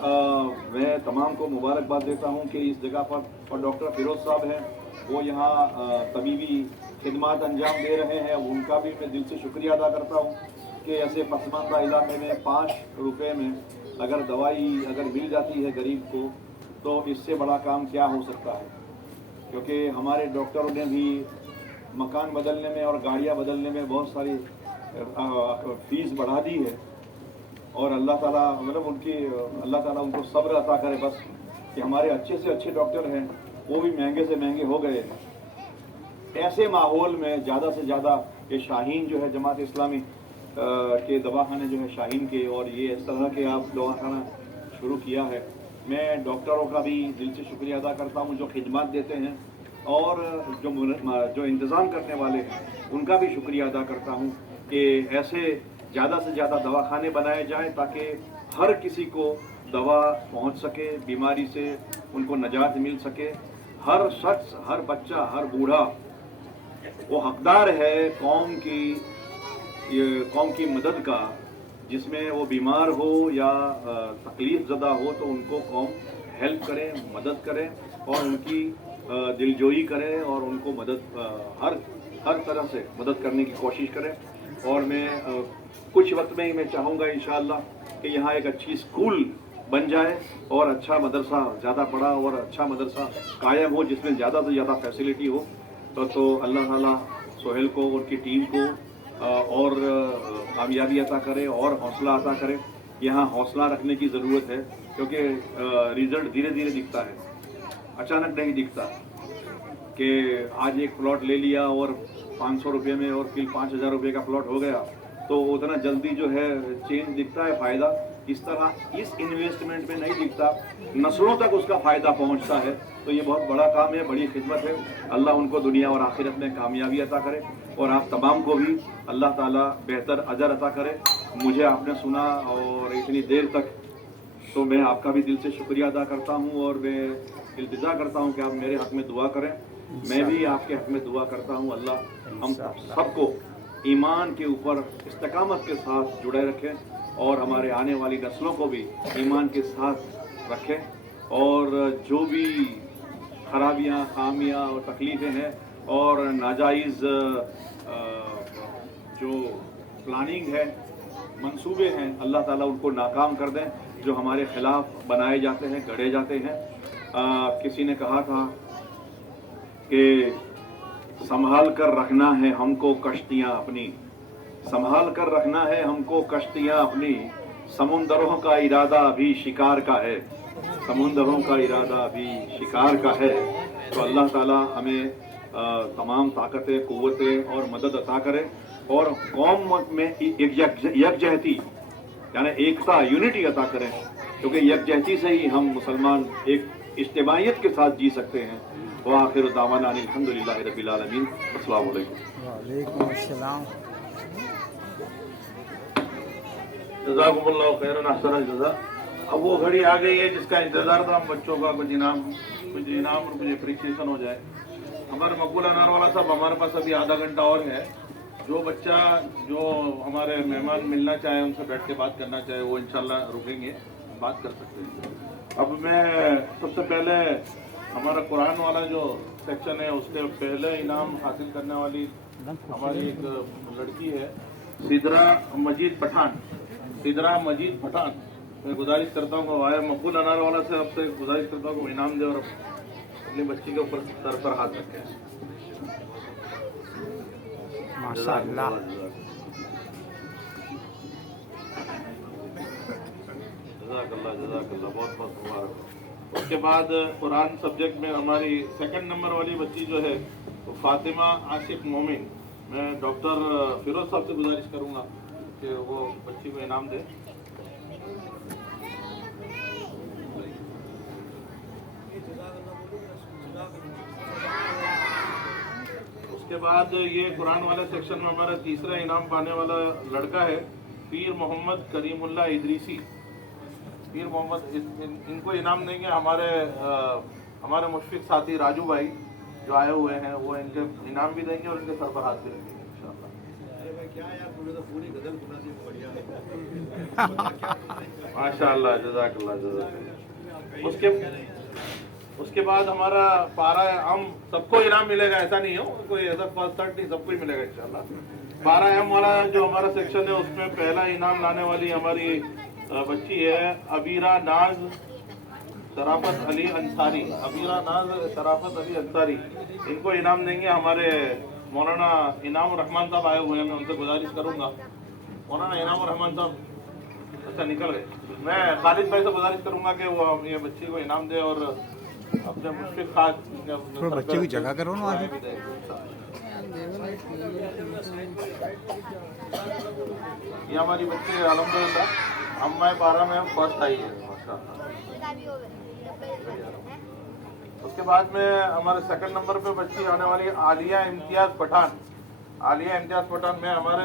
मैं तमाम को मुबारकबाद देता हूं कि इस जगह पर और डॉक्टर फिरोज साहब हैं, वो यहाँ तबीबी खिदमात अंजाम दे रहे हैं, उनका भी मैं दिल से शुक्रिया अदा करता हूँ कि ऐसे पसमानदा इलाके में 5 रुपये में अगर दवाई अगर मिल जाती है गरीब को, तो इससे बड़ा काम क्या हो सकता है। क्योंकि हमारे डॉक्टरों ने भी मकान बदलने में और गाड़ियाँ बदलने में बहुत सारी फीस बढ़ा दी है और अल्लाह ताला अल्लाह ताला उनको सब्र अता करे बस, कि हमारे अच्छे से अच्छे डॉक्टर हैं वो भी महंगे से महंगे हो गए हैं। ऐसे माहौल में ज़्यादा से ज़्यादा ये शाहीन जो है जमात इस्लामी के दवाखाने जो है शाहीन के, और ये इस तरह के आप दवाखाना शुरू किया है, मैं डॉक्टरों का भी दिल से शुक्रिया अदा करता हूँ जो खिदमत देते हैं, और जो इंतज़ाम करने वाले हैं उनका भी शुक्रिया अदा करता हूँ कि ऐसे ज़्यादा से ज़्यादा दवाखाने बनाए जाएं ताकि हर किसी को दवा पहुँच सके, बीमारी से उनको नजात मिल सके। हर शख्स, हर बच्चा, हर बूढ़ा वो हकदार है कौम की मदद का, जिसमें वो बीमार हो या तकलीफ ज़दा हो तो उनको कौम हेल्प करे, मदद करे और उनकी दिलजोई करें और उनको मदद हर तरह से मदद करने की कोशिश करें। और मैं कुछ वक्त में ही मैं चाहूँगा इंशाअल्लाह कि यहाँ एक अच्छी स्कूल बन जाए और अच्छा मदरसा, ज़्यादा बड़ा और अच्छा मदरसा कायम हो जिसमें ज़्यादा से ज़्यादा फैसिलिटी हो। तो अल्लाह ताला सुहेल को, उनकी टीम को और कामयाबी अता करे और हौसला अता करे। यहाँ हौसला रखने की ज़रूरत है क्योंकि रिज़ल्ट धीरे धीरे दिखता है, अचानक नहीं दिखता कि आज एक प्लॉट ले लिया और 500 रुपये में और फिर 5000 रुपये का प्लॉट हो गया तो उतना जल्दी जो है चेंज दिखता है, फ़ायदा। इस तरह इस इन्वेस्टमेंट में नहीं दिखता, नस्लों तक उसका फ़ायदा पहुंचता है। तो ये बहुत बड़ा काम है, बड़ी खिदमत है। अल्लाह उनको दुनिया और आखिरत में कामयाबी अता करे और आप तमाम को भी अल्लाह ताला बेहतर अजर अता करे। मुझे आपने सुना और इतनी देर तक, तो मैं आपका भी दिल से शुक्रिया अदा करता हूँ और मैं इल्तिजा करता हूँ कि आप मेरे हक़ में दुआ करें, मैं भी आपके हक़ में दुआ करता हूँ। अल्लाह हम सबको ईमान के ऊपर इस्तिकामत के साथ जुड़े रखें और हमारे आने वाली नस्लों को भी ईमान के साथ रखें, और जो भी खराबियाँ, खामियाँ और तकलीफ़ें हैं और नाजायज़ जो प्लानिंग है, मंसूबे हैं, अल्लाह ताला उनको नाकाम कर दें जो हमारे खिलाफ बनाए जाते हैं, गढ़े जाते हैं। किसी ने कहा था कि संभाल कर रखना है हमको कश्तियाँ अपनी, संभाल कर रखना है हमको कश्तियाँ अपनी, समुंदरों का इरादा भी शिकार का है, समुंदरों का इरादा भी शिकार का है। तो अल्लाह ताला हमें तमाम ताकतें, कुव्वतें और मदद अता करे और कौम में यकजहती यानी एकता, यूनिटी अता करें, क्योंकि यकजहती से ही हम मुसलमान एक इज्तिमाइयत के साथ जी सकते हैं। व आखिर दावाना अल्हम्दुलिल्लाहि रब्बिल आलमीन। अस्सलामु अलैकुम। वालेकुम अस्सलाम। जज़ाकुमुल्लाहु खैरन अहसनल जज़ा। अब वो घड़ी आ गई है जिसका इंतजार था हम बच्चों का, कुछ इनाम और कुछ अप्रिसिएशन हो जाए। हमारे मकबूल अनार वाला साहब, हमारे पास अभी आधा घंटा और है। जो बच्चा जो हमारे मेहमान मिलना चाहे, उनसे बैठ के बात करना चाहे, वो इंशाल्लाह रुकेंगे, बात कर सकते हैं। अब मैं सबसे पहले हमारा कुरान वाला जो सेक्शन है उसके पहले इनाम हासिल करने वाली हमारी एक लड़की है सिदरा मजीद पठान। सिदरा मजीद पठान, मैं गुजारिश करता हूँ आया मकबूल अनार वाला से आपसे गुजारिश करता हूँ इनाम दे और अपनी बच्ची के ऊपर सर पर हाथ रखें। माशाअल्लाह। जज़ाकल्लाह जज़ाकल्लाह, बहुत बहुत मुबारक। उसके बाद कुरान सब्जेक्ट में हमारी सेकंड नंबर वाली बच्ची जो है वो फातिमा आशिक मोमिन। मैं डॉक्टर फिरोज साहब से गुजारिश करूंगा कि वो बच्ची को इनाम दे। उसके बाद ये कुरान वाले सेक्शन में हमारा तीसरा इनाम पाने वाला लड़का है पीर मोहम्मद करीमुल्ला इदरीसी। पीर मोहम्मद, इनको इनाम देंगे हमारे मुशफिक साथी राजू भाई जो आए हुए हैं, वो इनके इनाम भी देंगे और इनके सर पर हाथ भी रखेंगे इंशाल्लाह। माशाअल्लाह, जज़ाकल्लाह जज़ाकल्लाह। उसके बाद हमारा पारा आम, सबको इनाम मिलेगा, ऐसा नहीं हो कोई ऐसा फर्स्ट थर्ड नहीं, सबको ही मिलेगा इंशाल्लाह। पारा आम वाला जो हमारा सेक्शन है उसमें पहला इनाम लाने वाली हमारी बच्ची है अबीरा नाज शराफत अली अंसारी। अबीरा नाज शराफत अली अंसारी, इनको इनाम देंगे हमारे मौलाना इनाम रहमान साहब आए हुए हैं। मैं उनसे गुजारिश करूंगा, मौलाना इनाम रहमान साहब अच्छा निकल गए, मैं खालिद भाई से गुजारिश करूंगा कि वो ये बच्ची को इनाम दे और अपने मुश्किल खास बच्चे की जगह करो ना आगे। ये हमारी बच्ची अल्हम्दुलिल्लाह अम्मा पारा में फर्स्ट आई है माशाअल्लाह। उसके बाद में हमारे सेकंड नंबर पे बच्ची आने वाली आलिया इम्तियाज पठान। आलिया इम्तियाज पठान में हमारे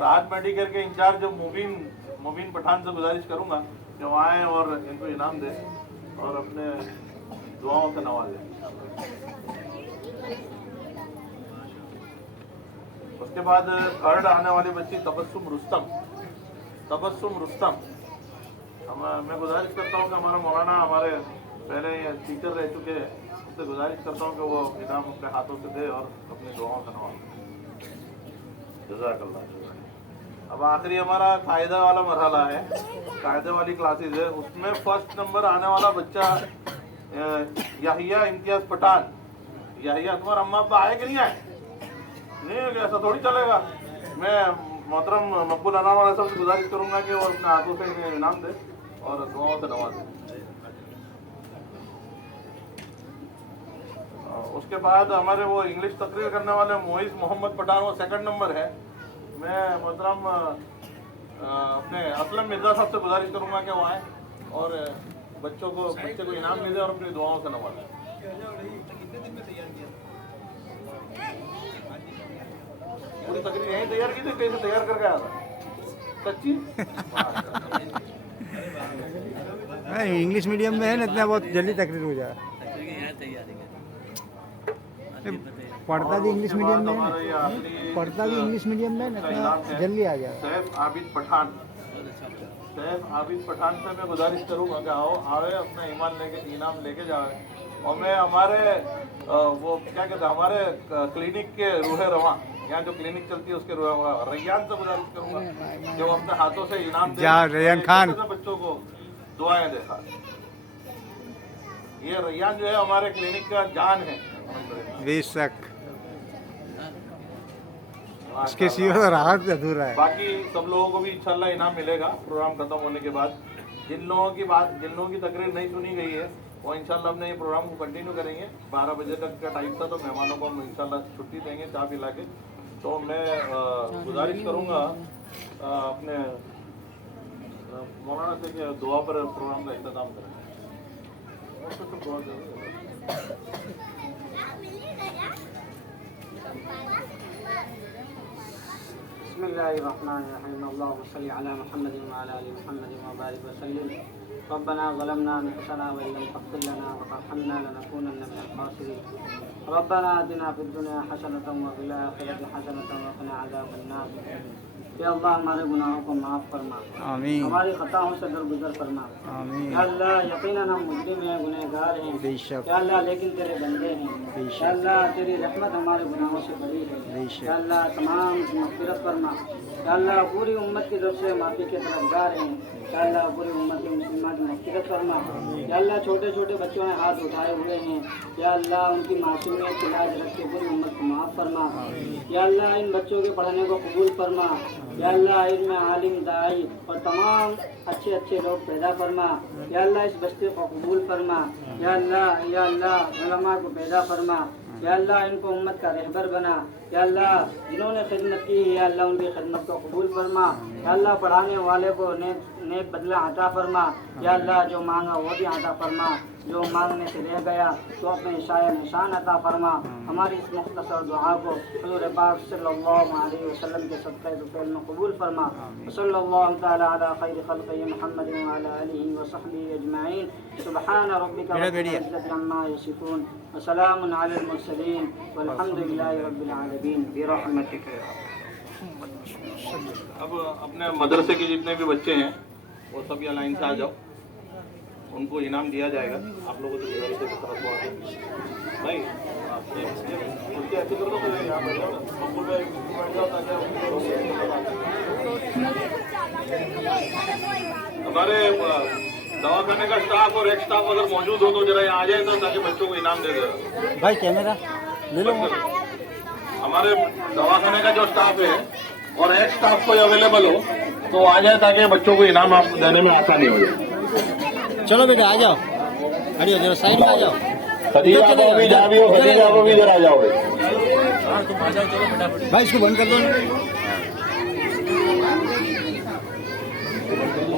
राहत मेडिकल के इंचार्ज मुबीन पठान से गुजारिश करूंगा कि वो आए और इनको इनाम दे और अपने दुआओं से नवाजें। उसके बाद थर्ड आने वाली बच्ची तबस्सुम रुस्तम। मैं गुजारिश करता हूँ कि हमारा मौलाना हमारे पहले टीचर रह चुके हैं, उससे गुजारिश करता हूँ कि वो इनाम अपने हाथों से दे और अपनी दुआओं से नवाजे। जज़ाकल्लाह। अब आखिरी हमारा कायदा वाला मरहला है, कायदे वाली क्लासेज है, उसमें फर्स्ट नंबर आने वाला बच्चा याहिया इम्तियाज पठान। याहिया, तुम्हारा अम्मा अब्बा आए कि नहीं आए? नहीं, ऐसा थोड़ी चलेगा। मैं मोहतरम मकबूल अनार वाला साहब से गुजारिश करूंगा कि वो अपने हाथों से इन्हें इनाम दे और दुआओं से नवाजे। उसके बाद हमारे वो इंग्लिश तकरीर करने वाले मोइज मोहम्मद पठान, वो सेकंड नंबर है। मैं मोहतरम अपने असलम मिर्जा साहब से गुजारिश करूंगा कि वो आए और बच्चे को इनाम दे और अपनी दुआओं से नवाजें। पूरी तकरीर यहीं तैयार की थी, कैसे तैयार करके आया था? सच्ची इंग्लिश मीडियम में है ना, इतना बहुत जल्दी तकरीर हो जाए। पढ़ता भी इंग्लिश मीडियम में है, पढ़ता भी इंग्लिश मीडियम में ना, जल्दी आ गया। सैफ आबिद पठान से मैं गुजारिश करूंगा कि आओ आवे अपना इनाम लेके जाए और मैं हमारे वो क्या कहते हैं हमारे क्लिनिक के रूहे रवा, यहाँ जो क्लिनिक चलती है उसके रूहे रैयान से गुजारिश करूंगा जो अपने हाथों से इनाम दे रैयान खान बच्चों को दुआएं देखा। ये रैयान जो है हमारे क्लिनिक का जान है। बेशक इसके सिवा राहत अधूरा है। बाकी सब लोगों को भी इंशाल्लाह इनाम मिलेगा प्रोग्राम खत्म होने के बाद। जिन लोगों की तकरीर नहीं सुनी गई है वो इंशाल्लाह अपने ये प्रोग्राम को कंटिन्यू करेंगे। 12 बजे तक का टाइम था तो मेहमानों को हम इंशाल्लाह छुट्टी देंगे चाय पिला के। तो मैं गुजारिश करूंगा अपने मौलाना से कि दुआ पर प्रोग्राम का इंतजाम करें। बिस्मिल्लाहिर्रहमानिर्रहीम। अल्लाहुम्मा सल्लि अला मुहम्मदिन व अला आलि मुहम्मदिन व बारिक व सल्लिम। रब्बना ज़लमना अनफुसना व इल्लम तग़फिर लना व तर्हमना लनकूनन्ना मिनल ख़ासिरीन। रब्बना आतिना फिद दुनिया हसनतन व फिल आखिरति हसनतन व क़िना अज़ाबन नार। या अल्लाह हमारे गुनाहों को माफ़ फरमा, आमीन। हमारी खताओं से दरगुजर फरमा, आमीन। या अल्लाह यकीनन हम मुजरिम हैं, गुनहगार हैं, बेशक। या अल्लाह लेकिन तेरे बंदे हैं, बेशक। या अल्लाह तेरी रहमत हमारे गुनाहों से बड़ी है, बेशक। या अल्लाह तमाम मग़फ़िरत फरमा, या अल्लाह पूरी उम्मत की तरफ से माफ़ी के तरफदार हैं, या अल्लाह पूरी उम्मत की मुसलमान की मग़फ़िरत फरमा, या अल्लाह छोटे छोटे बच्चों ने हाथ उठाए हुए हैं, या अल्लाह उनकी मासूमियत की लाज रख के पूरी उम्मत को माफ़ फरमा, या अल्लाह इन बच्चों के पढ़ने को कबूल फरमा, या अल्लाह इनमें आलिम दाई और तमाम अच्छे अच्छे लोग पैदा फरमा, या अल्लाह इस बस्ती को कबूल फरमा, या अल्लाह उलमा को पैदा फरमा, या अल्लाह इनको उम्मत का रहबर बना, या अल्लाह जिन्होंने खिदमत की या अल्लाह उनकी खिदमत को कबूल फरमा, या अल्लाह पढ़ाने वाले को नेक बदला अता फरमा, या अल्लाह जो मांगा वो भी अता फरमा, जो मांगने से रह गया तो अपने शायर निशान अता फरमा। हमारी इस मुख्तसर दुआ को हुज़ूर पाक सल्लल्लाहु अलैहि वसल्लम के सदक़े फ़ैल में कबूल फरमा। सल्लल्लाहु तआला अला खैरि खल्क़िही मुहम्मदिन व अला आलिहि व सहबिही अजमईन। सुब्हान रब्बिका रब्बिल इज़्ज़ति अम्मा यसिफून व सलामुन अलल मुरसलीन वल्हम्दुलिल्लाहि रब्बिल आलमीन बिरहमतिका। अब अपने मदरसे के जितने भी बच्चे हैं वो सब यहाँ लाइन से आ जाओ, उनको इनाम दिया जाएगा। आप लोगों से गुजारिश है तरफ भाई उसके ऐसे कर दो तो यहाँ बैठ जाओ मकबूल भाई बैठ जाओ ताकि हमारे दवाखाने का स्टाफ और एक्स स्टाफ अगर मौजूद हो तो जरा यहाँ आ जाए तो ताकि बच्चों को इनाम दे दे। भाई कैमरा ले लो। हमारे दवाखाने का जो स्टाफ है और एक्स स्टाफ कोई अवेलेबल हो तो आ जाए ताकि बच्चों को इनाम आप देने में आसानी हो जाए। चलो बेटा आ जाओ, अरे जरा साइड में आ जाओ। खदीजा को भी जा भी हो, खदीजा को भी जरा आ जाओ तुम आ जाओ, चलो फटाफट। भाई इसको बंद कर दो।